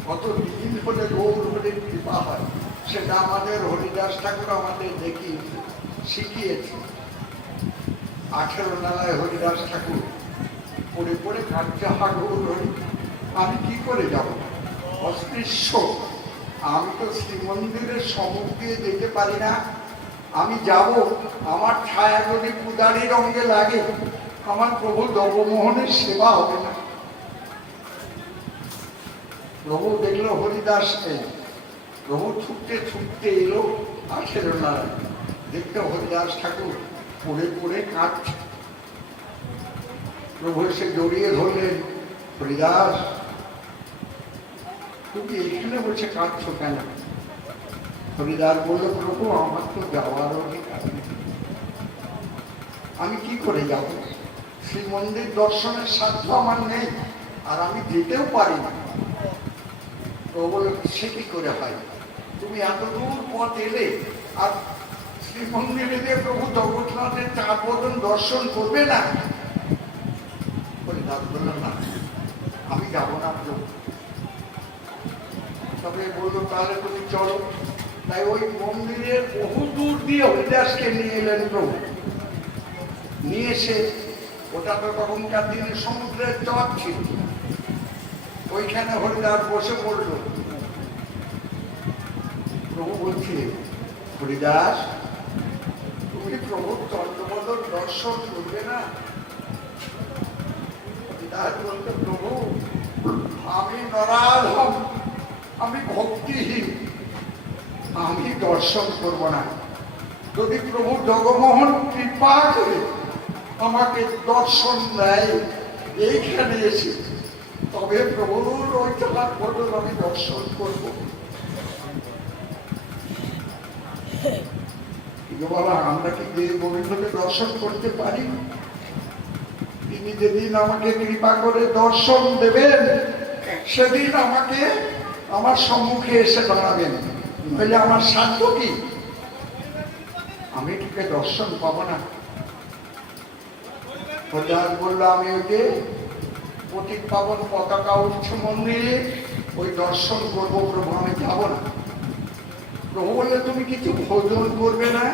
কত দিন হলে গৌর হরির কৃপা হয়, সেটা আমাদের হরিদাস ঠাকুর আমাদের দেখিয়েছে, শিখিয়েছে। 18 নালায় হরিদাস ঠাকুর পড়ে পড়ে কাঁদছে, হাগর হরি আমি কি করে যাব? অস্পৃশ্য, আমি তো শ্রীমন্দিরের সম্মুখ দিয়ে যেতে পারি না। আমি যাব, আমার ছায়া যদি পূজারীর অঙ্গে লাগে, আমার প্রভু জগমোহনের সেবা হবে না। প্রভু দেখলো হরিদাস নেই, প্রভু ছুটতে ছুটতে এলো, আসেন না, দেখতে হরিদাস ঠাকুর পড়ে পড়ে কাঁদছে। প্রভু এসে জড়িয়ে ধরলেন, হরিদাস তুমি এখানে বসে কাঁদছো কেন? হরিদাস বলল, প্রভু আমার তো যাওয়ার অধিকার নেই, আমি কি করে যাব? শ্রীমন্দির দর্শনের সাধ্য আমার নেই, আর আমি যেতেও পারি না। প্রভু বলল, সে কি করে হয়? তুমি এত দূর পথ এলে, আর শ্রীমন্দিরে যে প্রভু জগন্নাথের চার বদন দর্শন করবে না? হরিদাস বলল, না আমি যাব না প্রভু। তবে বললো, তাহলে তুমি চলো। তাই ওই মন্দিরের বহু দূর দিয়ে হরিদাসকে নিয়ে এলেন প্রভু। নিয়ে এসে, ওটা তো তখনকার দিনে সমুদ্রের চর ছিল, ওইখানে হরিদাস বসে পড়ল। প্রভু বলছে, হরিদাস তুমি প্রভুর চন্দ্রবদন দর্শন করবে না? হরিদাস বলতে, প্রভু আমি নরাধম, আমি ভক্তিহীন, আমি দর্শন করব না। যদি প্রভু জগমোহন কৃপা করে আমাকে দর্শন দেয় এইখানে এসে, তবে প্রভুর ওই চালার বদল আমি দর্শন করব। বাবা, আমরা কি দেব গোবিন্দকে দর্শন করতে পারি? তিনি যেদিন আমাকে কৃপা করে দর্শন দেবেন, সেদিন আমাকে আমার সম্মুখে এসে দাঁড়াবেন, নইলে আমার সাধ্য কি? আমি তোকে দর্শন পাবো না। হরিদাস বললো, আমি ওকে পতিত পাবন পতাকা উঠছে মন্দিরে, ওই দর্শন করবো প্রভু, আমি যাবো না। প্রভু বললে, তুমি কিছু ভোজন করবে না?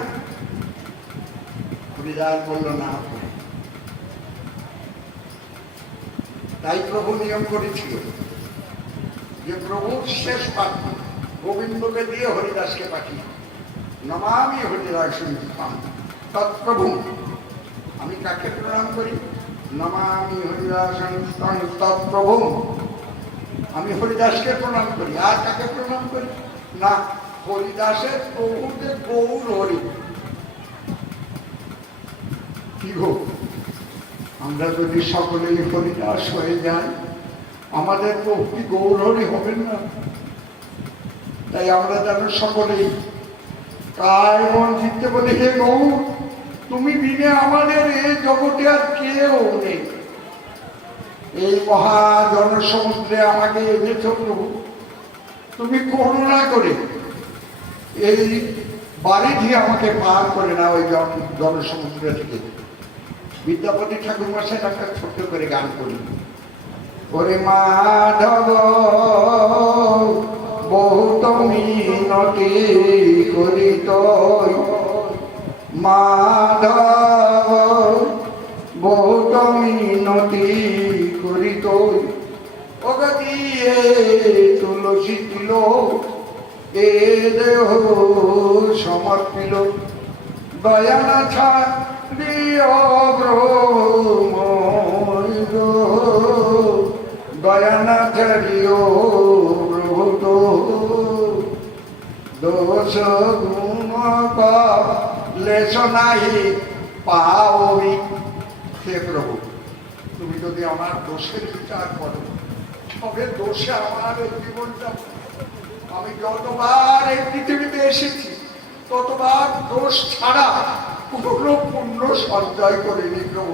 হরিদাস বলল, না। তাই প্রভু নিয়ম করেছিল যে প্রভুর শেষ পাত্র গোবিন্দকে দিয়ে হরিদাসকে পাঠিয়ে, নমামি হরিদাস তৎপ্রভু। আমি কাকে প্রণাম করি? নমামি হরিদাস তৎপ্রভু। আমি হরিদাসকে প্রণাম করি। আর কাকে প্রণাম করি? না, হরিদাসের প্রভু যে গৌর হরি। কি গো, আমরা যদি সকলেই হরিদাস হয়ে যাই, আমাদের প্রভু কি গৌর হরি হবেন না? তাই আমরা যেন সকলেই কায় মন চিত্তে বলি, হে গৌর, তুমি বিনে আমাদের এই জগতে আর কেউ নেই। এই মহা জনসমুদ্রে আমাকে এনেছ প্রভু, তুমি করুণা করে এই বাড়িটি আমাকে পার করে না ওই জনসমুদ্র থেকে। বিদ্যাপতি ঠাকুর মশাই একটা ছোট্ট করে গান করি, ওরে মাধব বহুত মিনতি করিত, মাধব বহুত মিনতি করিত, অগতিয়ে তুলসী তিল এ দেহ সমর্পিল, দয়ানা ছাড়িও দয়ানা ছাড়িও প্রভূত, দোষ গুণ লেশ নাহি পাওমি। হে প্রভু, তুমি যদি আমার দোষের বিচার করো, তবে দোষে আমার জীবনটা, আমি যতবার এই পৃথিবীতে এসেছি ততবার দোষ ছাড়া কোনো পুণ্য সঞ্চয় করিনি প্রভু।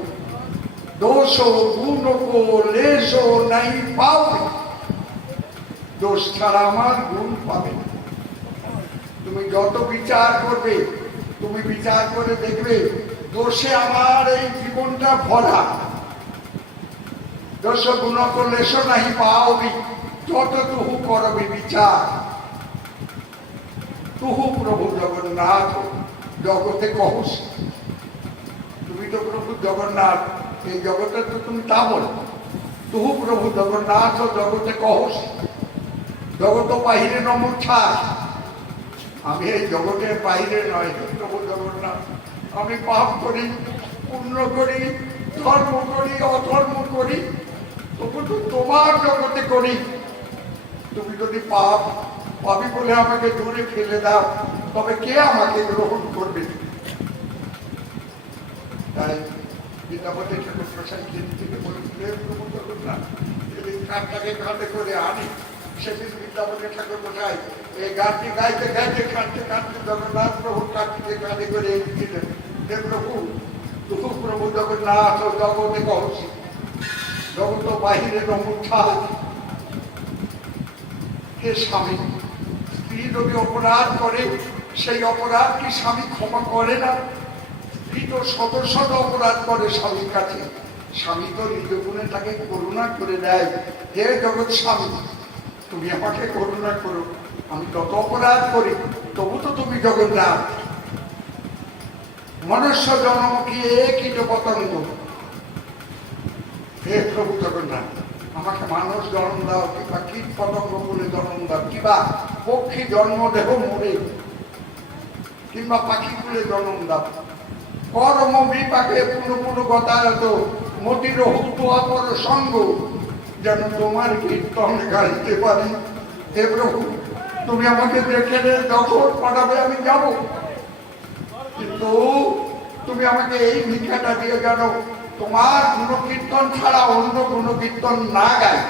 দোষ গুণ লেশ নাই পাবে, দোষ ছাড়া আমার গুণ পাবে না। তুমি যত বিচার করবে, তুমি বিচার করে দেখবে দোষে আমার এই জীবনটা ভরা। দোষ গুণ লেশ নাই পাওবি, যত তুহু করবি বিচার। তুহু প্রভু জগন্নাথ জগতে কহস, তুমি তো প্রভু জগন্নাথ, এই জগতে তো তুমি তা বলো। তু প্রভু জগন্নাথ জগতে কহস, জগত বাহিরে নমচ্ছা। আমি এই জগতের বাইরে নয় প্রভু জগন্নাথ। আমি পাপ করি, পুণ্য করি, ধর্ম করি, অধর্ম করি, তবু তো তোমার জগতে করি। তুমি যদি পাপি বলে আমাকে দূরে ফেলে দাও, তবে কে আমাকে গ্রহণ করবে? তাই বিদ্যাপতি ঠাকুর প্রসাদ থেকে বলেছিলেন, প্রভু জগন্নাথ যদি কাঠটাকে কাঁধে করে আনি, সেদিন বিদ্যাপতি ঠাকুর প্রসাদ এই গানটি গাইতে গাইতে কাঁদতে কাঁদতে জগন্নাথ প্রভু কাঠটিকে কাঁধে করে এনেছিলেন। হে প্রভু, তু প্রভু জগন্নাথ জগতে কহসি, জগত বাহিরে নমুচ্ছা। হে স্বামী, স্ত্রী যদি অপরাধ করে, সেই অপরাধ কি স্বামী ক্ষমা করে না? স্ত্রী তো শত শত অপরাধ করে স্বামীর কাছে, স্বামী তো নিজ গুণে তাকে করুণা করে দেয়। হে জগৎ স্বামী, তুমি আমাকে করুণা করো, আমি তত অপরাধ করি, তবু তো তুমি জগন্নাথ। মনুষ্য জন্ম কি কীট পতঙ্গ। হে প্রভু জগন্নাথ, আমাকে মানুষ জন্ম দাও, কিংবা কীট পতঙ্গ বলে জন্ম দাও, কিংবা পক্ষী জন্ম দেহ মরে, কিংবা পাখি বলে জন্ম দাও। কর্ম বিপাকে পুরো পুরো গতায়ত মতির হুত অপর সঙ্গ, যেন তোমার কীর্তন গাইতে পারি। হে প্রভু, তুমি আমাকে দেখে যখন পাঠাবে আমি যাব, কিন্তু তুমি আমাকে এই ভিক্ষাটা দিয়ে জানো, তোমার গুণকীর্তন ছাড়া অন্য গুণকীর্তন না গায়,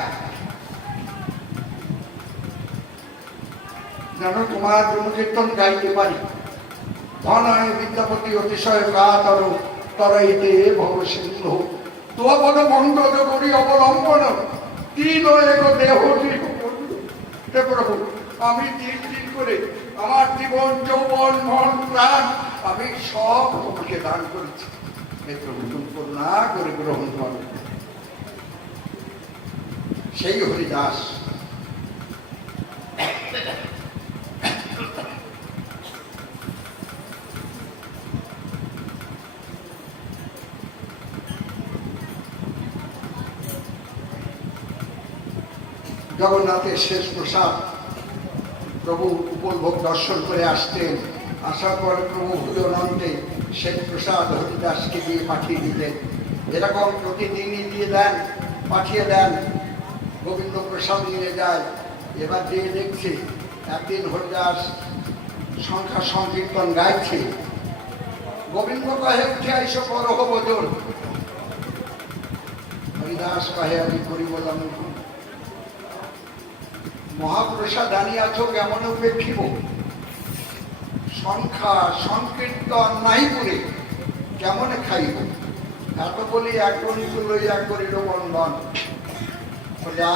যেন তোমার গুণকীর্তন গাইতে পারি। ধনয় বিদ্যাপতি অতিশয় গাতর তরইতে ভব সিন্ধু, তো বল মঙ্গল করি অবলম্বন, তিন এক দেহ। হে প্রভু, আমি দিন দিন করে আমার জীবন, যৌবন, মন, প্রাণ আমি সব তোমাকে দান করেছি। হে প্রভু, তুমি করুণা করে গ্রহণ করো। সেই হরিদাস জগন্নাথের শেষ প্রসাদ প্রভু উপভোগ দর্শন করে আসতেন। আসার পরে প্রভু ভুজনন্তে শেষ প্রসাদ হরিদাসকে দিয়ে পাঠিয়ে দিতেন। এরকম প্রতিদিনই দিয়ে দেন, পাঠিয়ে দেন। গোবিন্দ প্রসাদ নিয়ে যায়। এবার দিয়ে দেখছে একদিন হরিদাস সংখ্যা সংকীর্তন গাইছে। গোবিন্দ কহে উঠে আইসো করহ বদল। হরিদাস কহে আমি করি বললাম, মহাপ্রসাদ আনিয়াছ কেমন উপেক্ষিব, সংখ্যা সংকীর্তন নাই করে কেমন খাইব। এত বলি এক গণিত লইয়া করিল বন্ধন।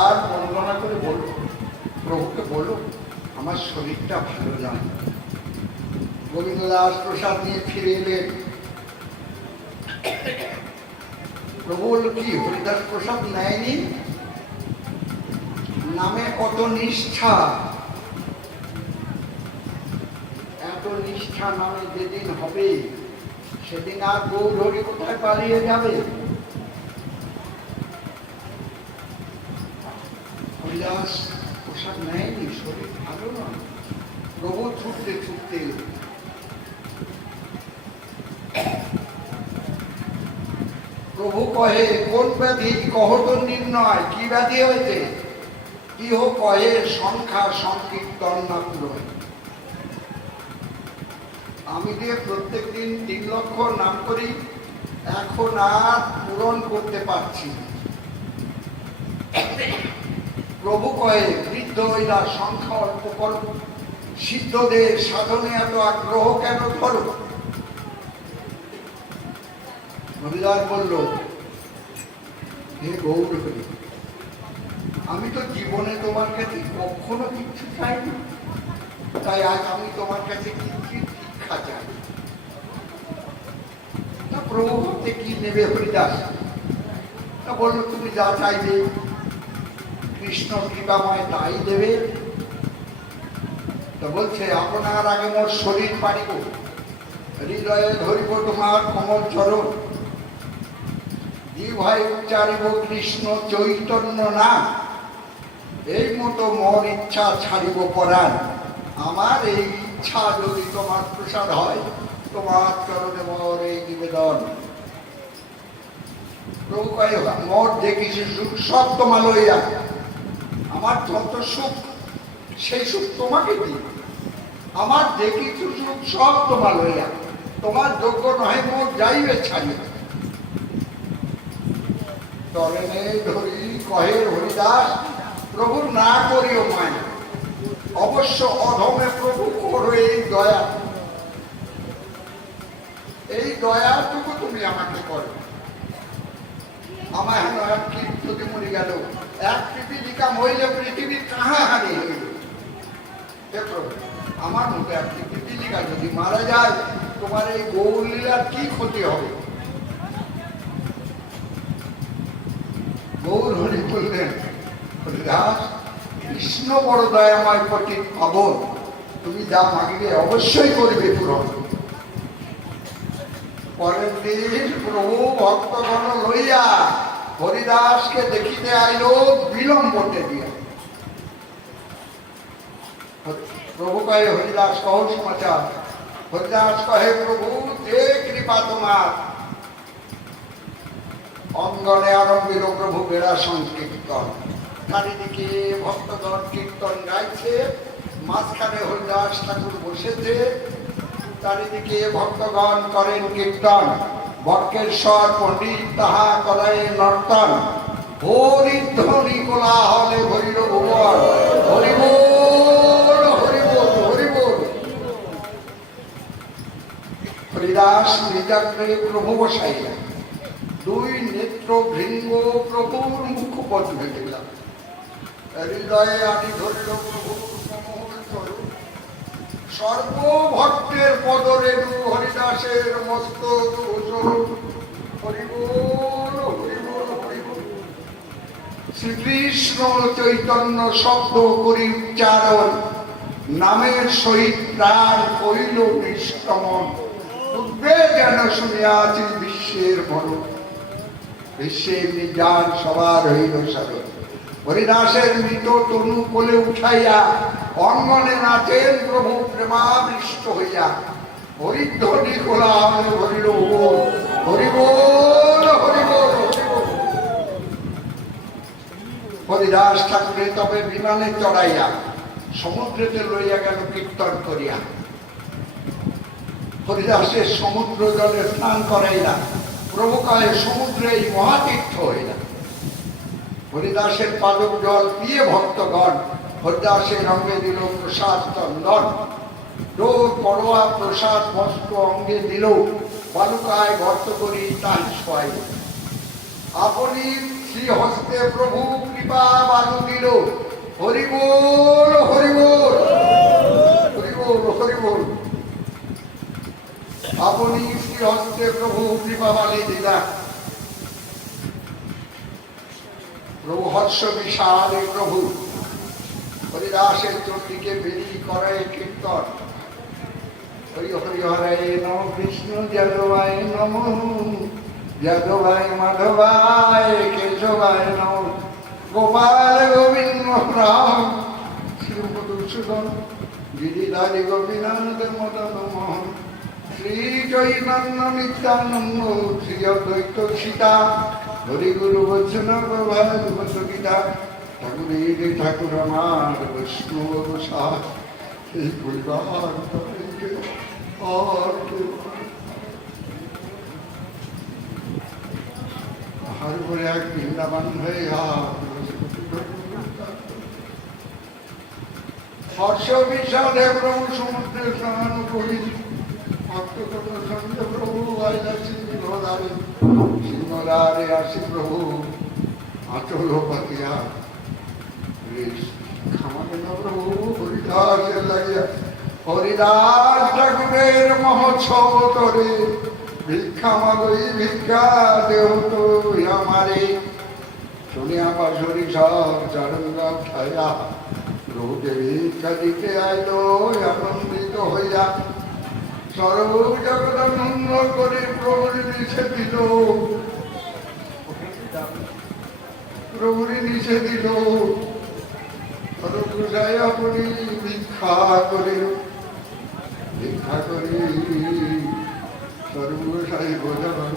আর বন্দনা করে বলল, প্রভুকে বলল আমার শরীরটা ভালো নয়। গোবিন্দ দাস প্রসাদ নিয়ে ফিরে এলেন। প্রভু বলল কি হরিদাস প্রসাদ নেয়নি? নামে কত নিষ্ঠা, এত নিষ্ঠা নামে যেদিন হবে সেদিন আর গৌর হরি কোথায় পালিয়ে যাবে? হরিদাস প্রসাদ নেয়নি, শরীর ভালো নয়। প্রভু ছুটতে ছুটতে প্রভু কহে কোন ব্যাধি কহত নির্ণয়, কি ব্যাধি হয়েছে? ইহ কহে সংখ্যা সংকীর্তন না পুরোয়। আমি দিয়ে প্রত্যেক দিন 3 লক্ষ নাম করি, এখন আর পূরণ করতে পারছি। প্রভু কহে বৃদ্ধ হইলা সংখ্যা অল্প করো, সিদ্ধদের সাধনে এত আগ্রহ কেন ধরো? হরিদাস বলল, হে গৌর হরি, আমি তো জীবনে তোমার কাছে কখনো কিচ্ছু চাইনি, তাই আজ আমি তোমার কাছে কিছু শিক্ষা চাই। তা প্রভু হতে কি নেবে হরিদাস? তা বললো তুমি যা চাইবে কৃষ্ণ কৃপাময় তাই দেবে। তা বলছে আপনার আগে মোর শরীর পারিব, হৃদয়ে ধরিব তোমার কমল চরণ। জিহ্বায় উচ্চারিব কৃষ্ণ চৈতন্য নাম, এই মতো মন ইচ্ছা ছাড়িব পরাণ। আমার এই ইচ্ছা যদি তোমার প্রসাদ হয়, তোমার চরণে মোর এই নিবেদন। প্রভু কয়, মোর যে কিছু সুখ সব তোমার লইয়া, আমার যত সুখ সেই সুখ তোমাকে দিই। আমার যে কিছু সুখ সব তোমার লইয়া, তোমার যোগ্য নহে মোর যাইবে ছাড়িয়া। চরণে ধরি কহে হরিদাস, প্রভু না করিও মায়া, অবশ্য অধমে প্রভু করো এই দয়া। এই দয়াটুকু তুমি আমাকে করো। আমার এক যদি মরে গেল, এক পিপিলিকা মহিলা পৃথিবীর কাহা হারি হইল। আমার মতো এক পিপিলিকা যদি মারা যায়, তোমার এই গৌরলীলার কি ক্ষতি হবে? গৌর হরি বললেন, হরিদাস, কৃষ্ণ বড় দয়াময় পতিত পাবন, তুমি যা মাগিবে অবশ্যই করবে পূরণ। পরের দিন প্রভু ভক্তগণ লইয়া হরিদাসকে দেখিতে আইল বিলম্বতে দিয়া। প্রভু কহে, হরিদাস কহ সমাচার। হরিদাস কহে, প্রভু যে কৃপা তোমার। অঙ্গনে আরম্ভিল প্রভু বেড়া সংকীর্তন, চারিদিকে ভক্তগণ কীর্তন গাইছে, মাঝখানে হরিদাস ঠাকুর বসেছে, চারিদিকে ভক্তগণ করেন কীর্তন। বক্রেশ্বর পণ্ডিত তাহা করায় নর্তন, হরিধ্বনি কোলাহলে ভরিল ভুবন। হরিবোল হরিবোল হরিবোল। হরিদাস নিজাগ্রে প্রভু বসাইয়া, দুই নেত্র ভৃঙ্গ প্রভুর মুখপদ ভেটিলাম। হৃদয়ে আনি ধরিল প্রভু সর্বভক্তের পদরেণু হরিদাসের মস্তক ভূষণ। হরিবোল হরিবোল হরিবোল। শ্রীকৃষ্ণ চৈতন্য শব্দ করি উচ্চারণ, নামের সহিত প্রাণ কইল নিষ্ক্রমণ। পূর্বে যেন শুনিয়াছি বিশ্বের মরণ, বিশ্বের নিজান সবার হইল সাধন। হরিদাসের মৃত তনু কোলে উঠাইয়া অঙ্গনে নাচেন প্রভু প্রেমাবিষ্ট হইয়া। হরিধ্বনি কোলাহলে ভরিল ভুবন। হরিবোল হরিবোল হরিবোল। হরিদাস ঠাকুরে তবে বিমানে চড়াইয়া সমুদ্রেতে লইয়া গেল কীর্তন করিয়া। হরিদাসের সমুদ্র জলে স্নান করাইলা। প্রভু কহে, সমুদ্রে এই মহাতীর্থ হইলা। হরিদাসের পাদক জল পিয়ে ভক্তগণ হরিদাসের অঙ্গে দিল প্রসাদ চন্দন। ডোর পড়োয়া প্রসাদ বস্ত্র অঙ্গে দিল, বালুকায় গর্ত করি তাই শোয়াই। আপনি শ্রীহস্তে প্রভু কৃপা বালু দিল। হরিবোল হরিবোল হরিবোল হরিবোল। আপনি শ্রীহস্তে প্রভু কৃপা বালি দিলা। প্রভু হর্ষ বিশালে প্রভু হরিদাসের চোখটিকে বেরিয়ে করে কীর্তন। হরি হরি হরে নম কৃষ্ণ যাদবায় নম, যাদবায় মাধবায় কেশবায় নম, গোপাল গোবিন্দ রাম শ্রীমধুসূদন গিরিধারী গোপীনাথ মদন মোহন, শ্রী চৈতন্য নিত্যানন্দ শ্রী অদ্বৈত সীতা, হরি গুরু বৈষ্ণব ভাগবত গীতা। ঠাকুরের ঠাকুর আমার বৈষ্ণব সাথ, এই পরিবার তাহার উপরে এক বৃন্দাবন হয়ে হর্ষ বিষাদে প্রভু সমুদ্রে স্নান করি। ভক্তগণ সঙ্গে প্রভু আইলা সিংহদারে, সিংহদারে আসি প্রভু আচল পাতিয়া। খামাকে না প্রভু হরিদাসের লাগিয়া। হরিদাস ঠাকুরের মহোৎসব তরে, ভিক্ষা মাগই ভিক্ষা দেহ তো আমারে। শুনিয়া বাঁশরি সব চারঙ্গা খাইয়া, প্রভুকে ভিক্ষা দিতে আইল আনন্দিত হইয়া। সর্বজগদানন্দ করে প্রভুর দিছে দিল। প্রভুরে নিচে দিল, গোসাই আপনি ভিক্ষা করে সর্বসাই ভোজন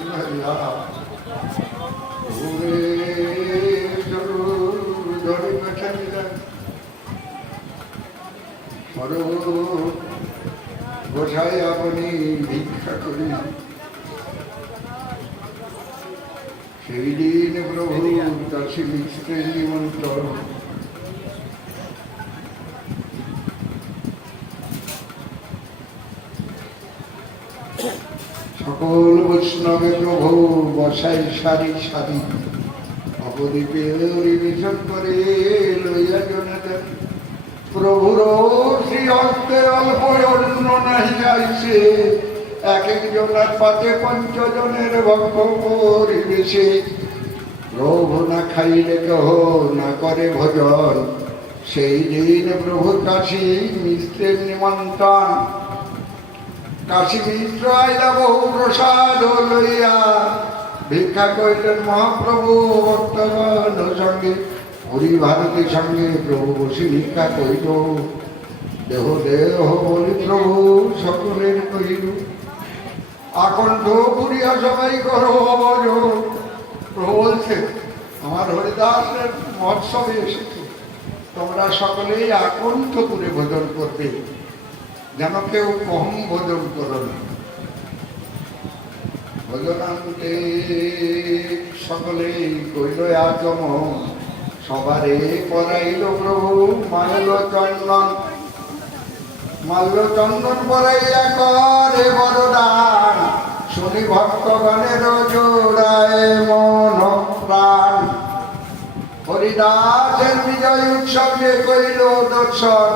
ধরে কাছারি গোসাই আপনি ভিক্ষা করি। সেই দিন প্রভু কাছে লিখতে নিমন্ত্রণ, সকল বৈষ্ণবে প্রভু বসাই সারি সারি অপদীপে নিবেশন করে লইয়া জনেতেন। প্রভুর শ্রী হস্তে অল্প অন্ন নাহি যাইছে, এক একজনের পাতে পঞ্চজনের ভক্ত পরিবেশে। প্রভু না খাইলে কেহ না করে ভোজন, সেই দিন প্রভুর কাশী মিশ্রের নিমন্ত্রণ। কাশী মিশ্র আইলা বহু প্রসাদ লইয়া, ভিক্ষা করিলেন মহাপ্রভু ভক্তগণ সঙ্গে। হরি ভারতীর সঙ্গে প্রভু বসে ভিক্ষা করিল, দেহ দেহ বলি প্রভু সকলের কহিল। আকণ্ঠ পুরিয়া সবাই করো ভজন। প্রভু বলছে, আমার হরিদাসের মহোৎসবে এসেছে, তোমরা সকলেই আকণ্ঠ পুরে ভোজন করবে, যেন কেউ কম ভোজন করো না। ভোজনান্তে সকলেই কইল আগমন, সবারে পরাইল প্রভু মাল্য চন্দন। মাল্য চন্দন পরাইয়া করে বড় দান, শুনি ভক্তগণের জোড়ায় মন প্রাণ। হরিদাসের বিজয় উৎসব যে কইল দর্শন,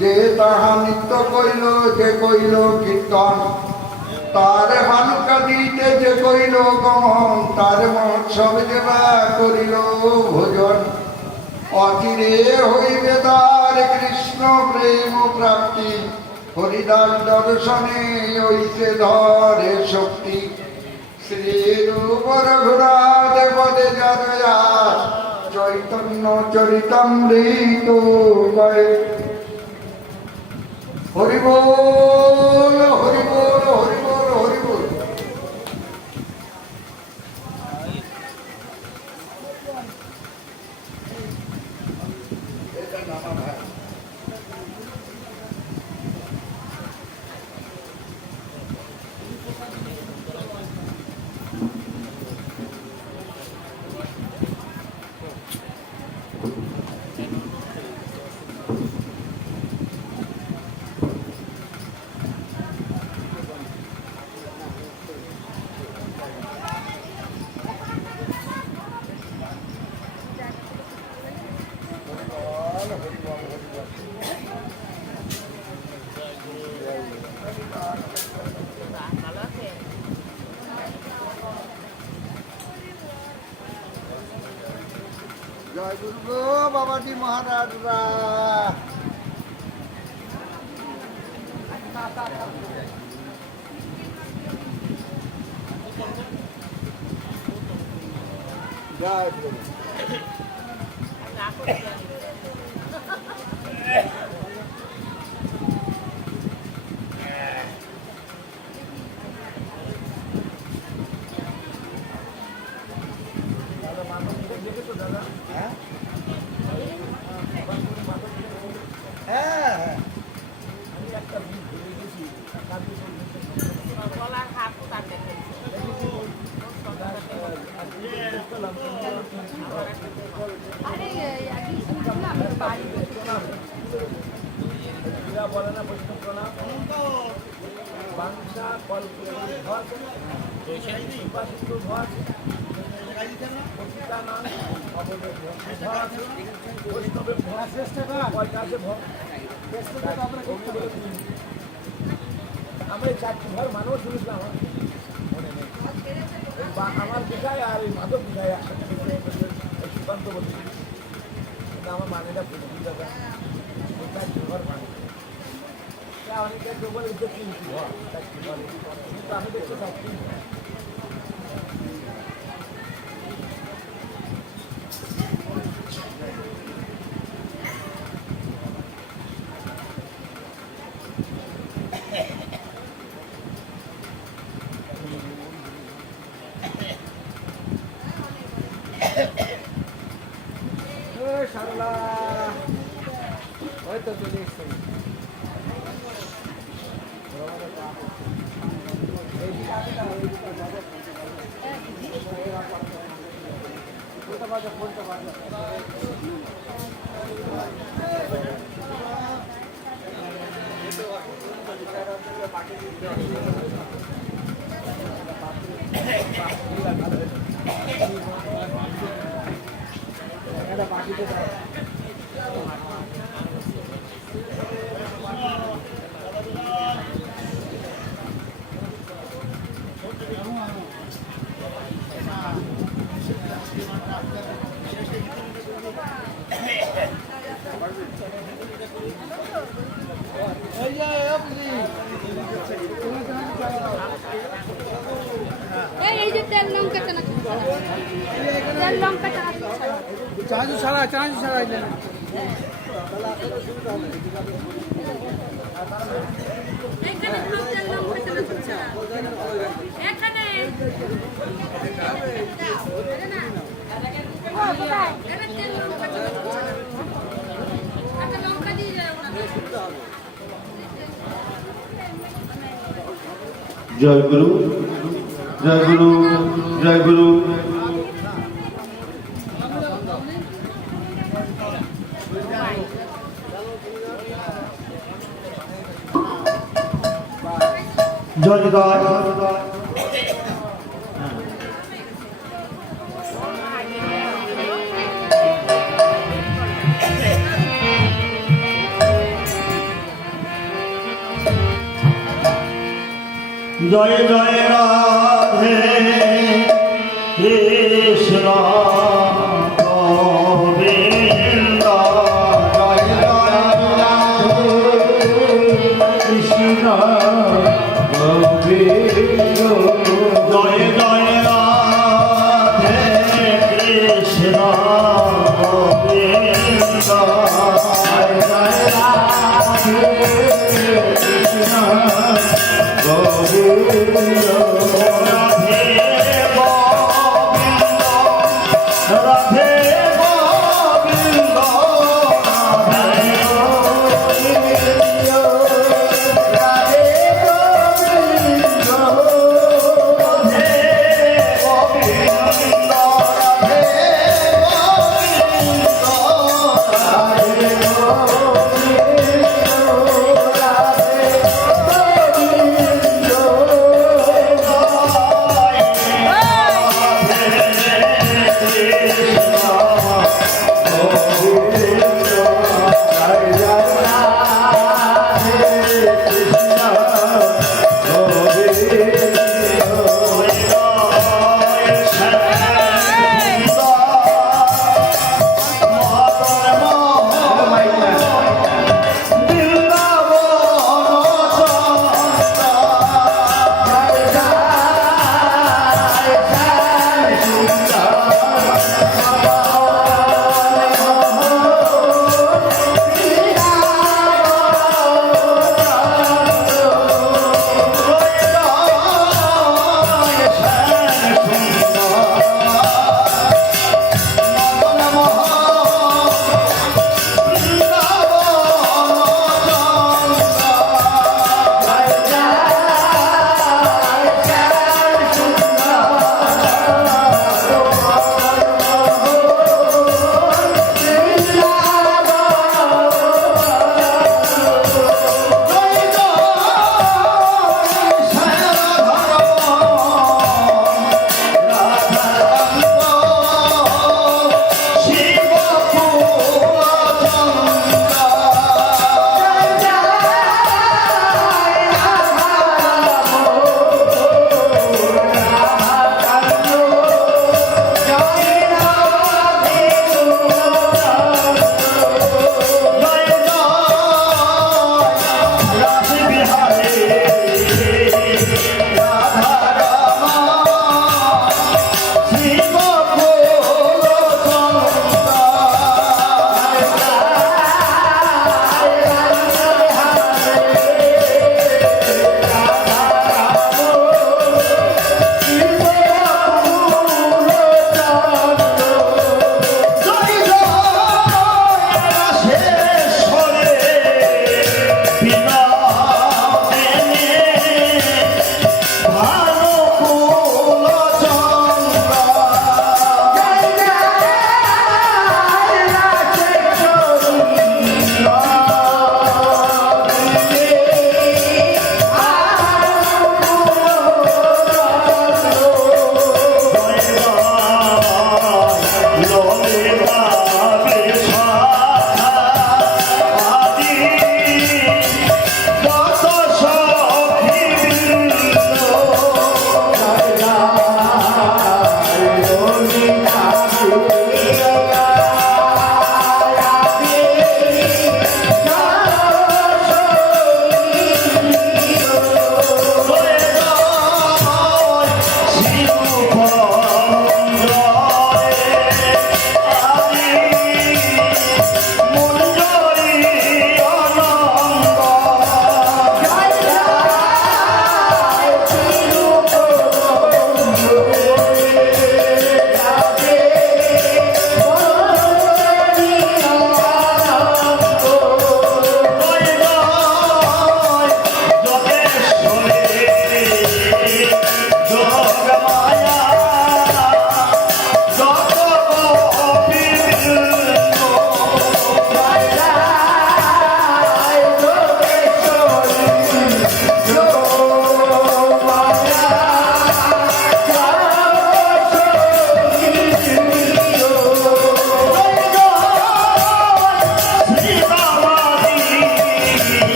যে তাহা নিত্য কইল যে কইল কীর্তন। তার হালুকা দিতে যে কইল গমন, তার মহোৎসব যে বা করিল ভোজন। অচিরে হইবে তার কৃষ্ণ প্রেম প্রাপ্তি, হরিদাস দর্শনে হইতে ধরে শক্তি। শ্রীরূপ রঘুনাথ পদে জয়া, চৈতন্য চরিতামৃত গায়ে। হরি বল হরি বল হরি বল হরি বল। জয় গুরু বাবাজি মহারাজরা। জয় গুরু। আমরা চারটি ঘর মানুষ শুনেছিলাম আমার পিঠায় আর এই মাধব পিঠায় একসাথে সুকান্ত বলছি, আমার মানেটা চারটি ঘর মানুষ অনেকে বলে যে তিনটি ঘর চারটি ঘর, কিন্তু আমি দেখছি চারটি ঘর। তো চলে এসছে এই যে তেল লঙ্কা চানা তেল লঙ্কা চানা চাঁদু ছাড়া এখানে সব তেল লঙ্কা চানা ছাড়া এখানে এখানে তেল লঙ্কা চানা ছাড়া একটা লঙ্কা দিয়ে যায় ওনাদের জয় গুরু জয় গুরু জয় গুরু। জয় জয় জয় জয় রাধে কৃষ্ণ গোবিন্দ জয় জয় রাধে কৃষ্ণ গোবিন্দ জয় জয় রাধে কৃষ্ণ গোবিন্দ জয় জয় রাধে কৃষ্ণ গোবিন্দ রাধে গোবিন্দ রাধে গোবিন্দ রাধে গোবিন্দ রাধে গোবিন্দ রাধে গোবিন্দ রাধে গোবিন্দ রাধে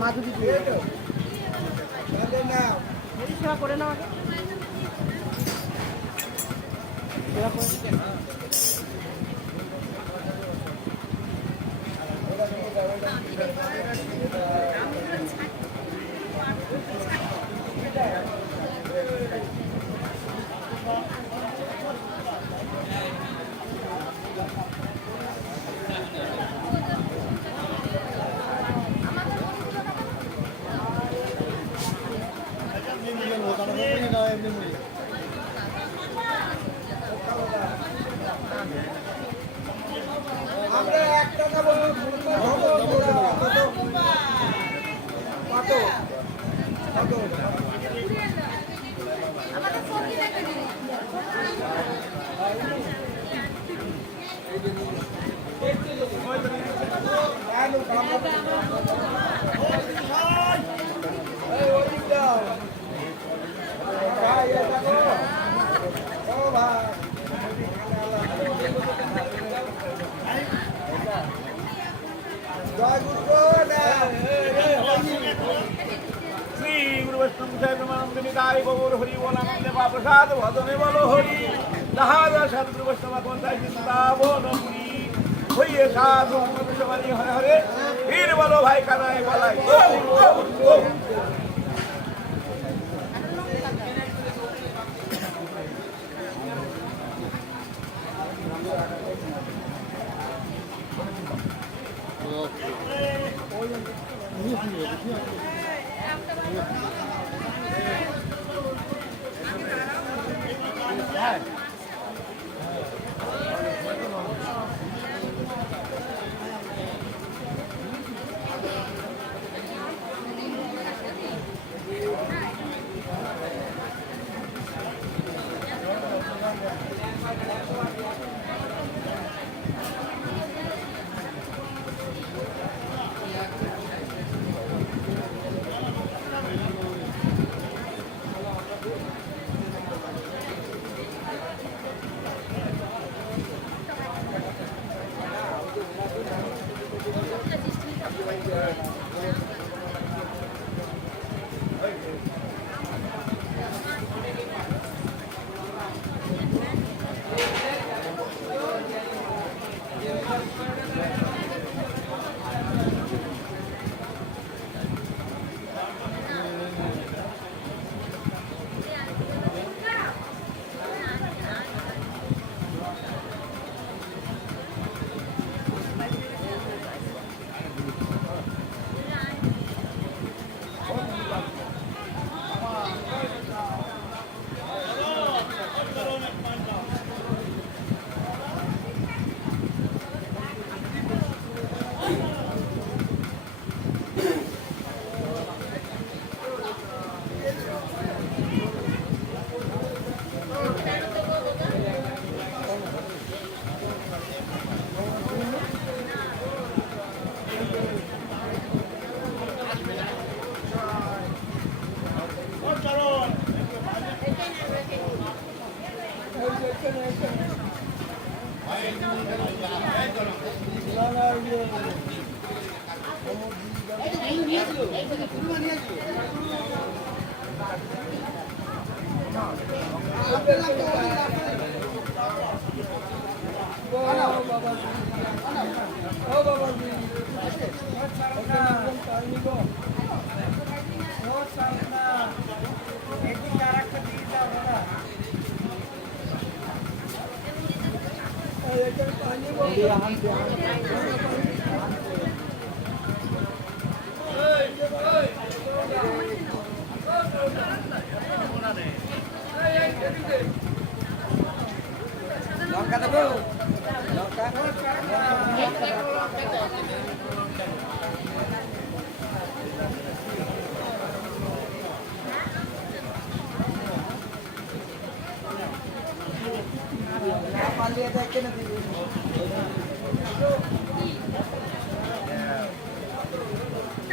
মাধুরী সেবা করে নাও আগে সেবা করে আমরা একটা না বলবো কত কত আমাদের সঙ্গী দেখে দিন শ্রী গুরু বৈষ্ণব সাহেব নিতাই গৌর হরি বল আনন্দে প্রসাদ ভজনে বলো হরি তাহারা সাধু বৈষ্ণব কোথায় চিন্তাবন পুরী হইয়ে সাধু সবাই হরে হরে বীর বলো ভাই কানাই বলাই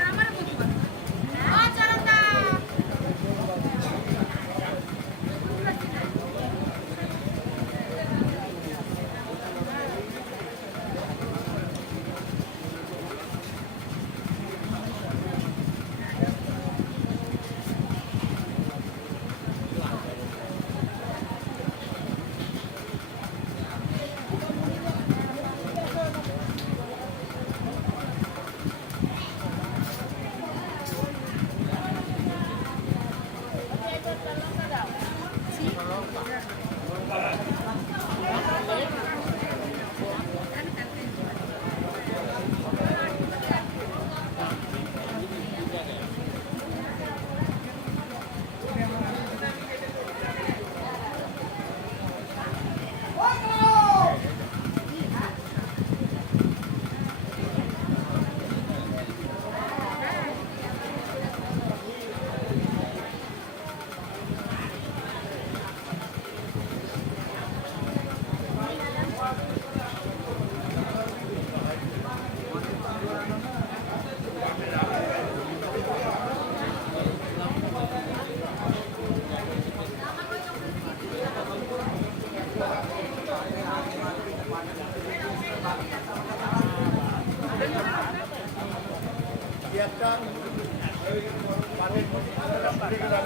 আমার বলতে পারো চরণদা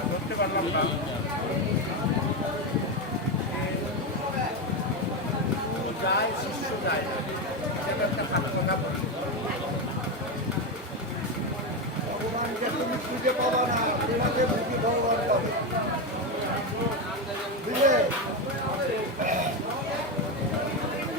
ধরতে পারলাম না